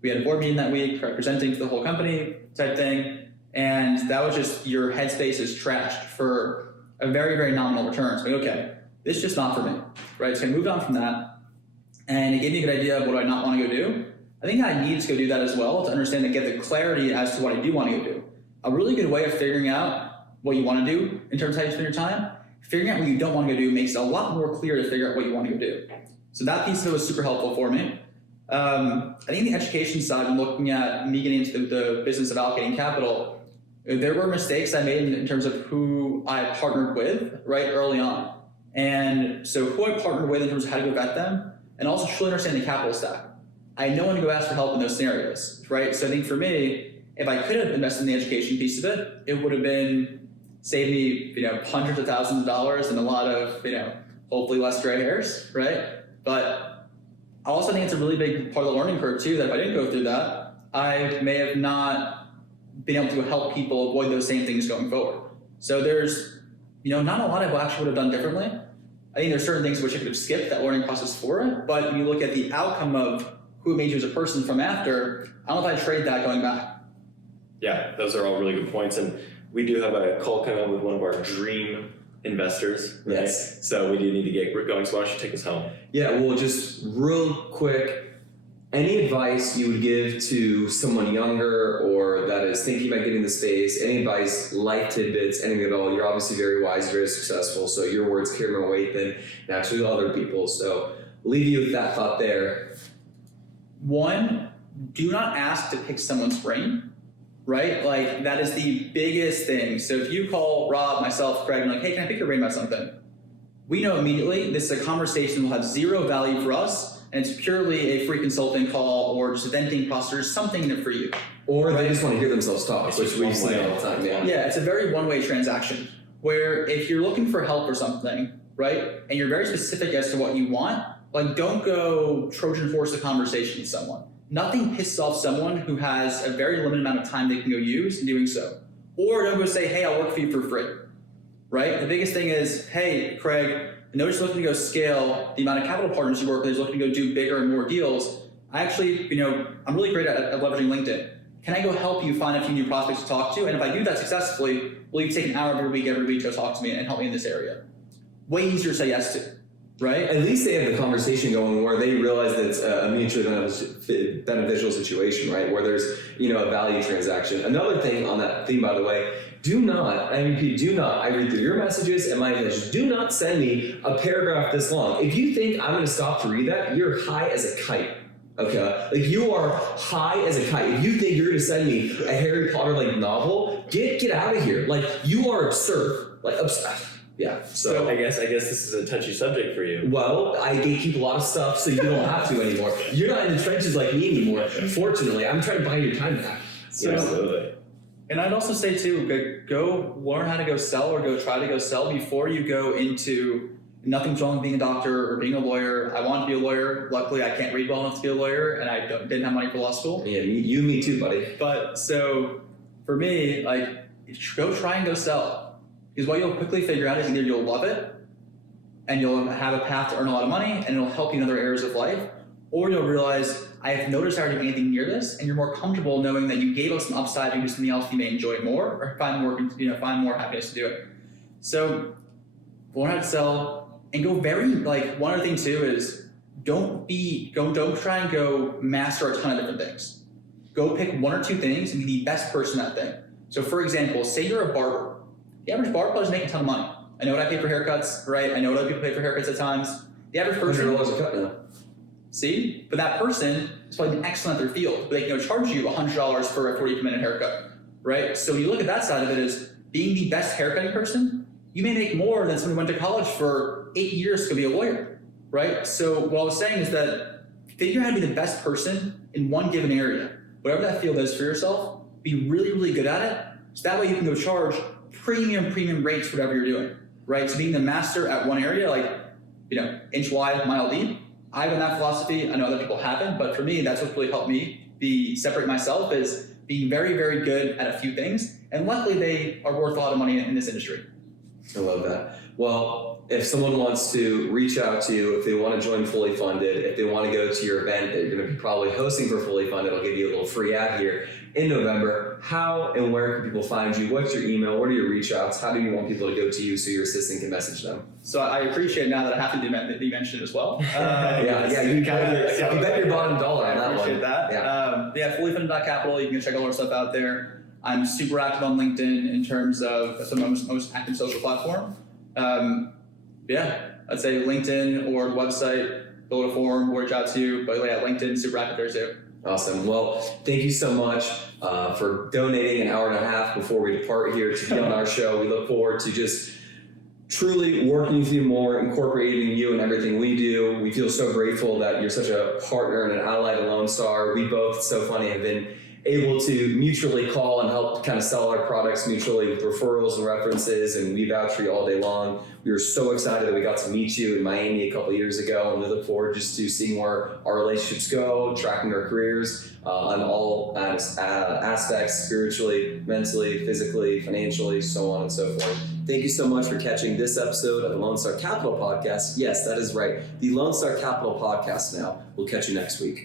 We had a board meeting that week, presenting to the whole company type thing. And that was just, your headspace is trashed for a very, very nominal return. So okay, this is just not for me, right? So I moved on from that, and it gave me a good idea of what do I not want to go do. I think I need to go do that as well to understand and get the clarity as to what I do want to go do. A really good way of figuring out what you want to do in terms of how you spend your time, figuring out what you don't want to go do makes it a lot more clear to figure out what you want to go do. So that piece of it was super helpful for me. I think the education side, and looking at me getting into the business of allocating capital, there were mistakes I made in terms of who I partnered with right early on. And so who I partnered with in terms of how to go vet them, and also truly understand the capital stack. I had no one to go ask for help in those scenarios, right? So I think for me, if I could have invested in the education piece of it, it would have been saved me, hundreds of thousands of dollars and a lot of, hopefully less gray hairs, right? But I also think it's a really big part of the learning curve too, that if I didn't go through that, I may have not been able to help people avoid those same things going forward. So there's, not a lot I actually would have done differently. I think there's certain things which I could have skipped that learning process for it, but when you look at the outcome of who it made you as a person from after, I don't know if I'd trade that going back. Yeah, those are all really good points. And we do have a call coming up with one of our dream investors, right? Yes. So we do need to get going, so why don't you take us home? Yeah, well, just real quick, any advice you would give to someone younger or that is thinking about getting the space, any advice, life tidbits, anything at all? You're obviously very wise, very successful, so your words carry more weight than naturally other people. So leave you with that thought there. One, do not ask to pick someone's brain, right? Like, that is the biggest thing. So if you call Rob, myself, Craig, and like, hey, can I pick your brain about something? We know immediately this is a conversation that will have zero value for us, and it's purely a free consulting call or just a venting process or something in it for you. Or they just want to hear themselves talk, which we see all the time. Yeah, it's a very one-way transaction where if you're looking for help or something, right, and you're very specific as to what you want, like, don't go Trojan horse a conversation with someone. Nothing pisses off someone who has a very limited amount of time they can go use in doing so. Or don't go say, hey, I'll work for you for free, right? The biggest thing is, hey, Craig, I know you're looking to go scale the amount of capital partners you work with, is looking to go do bigger and more deals. I actually, I'm really great at leveraging LinkedIn. Can I go help you find a few new prospects to talk to? And if I do that successfully, will you take an hour every week to go talk to me and help me in this area? Way easier to say yes to, right? At least they have the conversation going where they realize that it's a mutually beneficial situation, right? Where there's, a value transaction. Another thing on that theme, by the way, do not, I repeat, I read through your messages and my messages, do not send me a paragraph this long. If you think I'm gonna stop to read that, you're high as a kite, okay? Like, you are high as a kite. If you think you're gonna send me a Harry Potter like novel, get out of here. Like, you are absurd, Yeah. So I guess this is a touchy subject for you. Well, I gatekeep a lot of stuff, so you don't have to anymore. You're not in the trenches like me anymore. Fortunately, I'm trying to buy your time back. So, Absolutely. and I'd also say too, go learn how to go sell or go try to go sell before you go into. Nothing's wrong with being a doctor or being a lawyer. I want to be a lawyer. Luckily, I can't read well enough to be a lawyer, and I didn't have money for law school. Yeah, you and me too, buddy. But so for me, like, go try and go sell. Because what you'll quickly figure out is either you'll love it and you'll have a path to earn a lot of money and it'll help you in other areas of life, or you'll realize I have no desire to do anything near this, and you're more comfortable knowing that you gave us some upside and do something else you may enjoy more or find more happiness to do it. So learn how to sell. And go one other thing too is don't try and go master a ton of different things. Go pick one or two things and be the best person at that thing. So for example, say you're a barber. The average barber doesn't make a ton of money. I know what I pay for haircuts, right? I know what other people pay for haircuts at times. The average person $100 a cut now. See? But that person is probably excellent at their field, but they can charge you $100 for a 40-minute haircut, right? So when you look at that side of it as being the best haircutting person, you may make more than someone who went to college for 8 years to be a lawyer, right? So what I was saying is that figure out how to be the best person in one given area. Whatever that field is for yourself, be really, really good at it. So that way you can go charge premium rates for whatever you're doing, right? So being the master at one area, inch wide, mile deep, I have that philosophy. I know other people haven't, but for me, that's what's really helped me separate myself is being very, very good at a few things. And luckily they are worth a lot of money in this industry. I love that. Well, if someone wants to reach out to you, if they want to join Fully Funded, if they want to go to your event that you're going to be probably hosting for Fully Funded, I'll give you a little free ad here in November. How and where can people find you? What's your email? What are your reach outs? How do you want people to go to you so your assistant can message them? So I appreciate now that I have to do that you mentioned it as well. You bet your bottom dollar on that one. I appreciate that. Fullyfunded.capital. You can check all our stuff out there. I'm super active on LinkedIn in terms of some of the most active social platform. I'd say LinkedIn or website, fill out a form, reach out to you. But LinkedIn, super active there too. Awesome. Well, thank you so much for donating an hour and a half before we depart here to be on our show. We look forward to just truly working with you more, incorporating you in everything we do. We feel so grateful that you're such a partner and an ally to Lone Star. We both, so funny, have been able to mutually call and help kind of sell our products mutually with referrals and references, and we vouch for you all day long. We were so excited that we got to meet you in Miami a couple of years ago, and we look forward just to seeing where our relationships go, tracking our careers on all aspects, spiritually, mentally, physically, financially, so on and so forth. Thank you so much for catching this episode of the Lone Star Capital Podcast. Yes, that is right, the Lone Star Capital Podcast now. We'll catch you next week.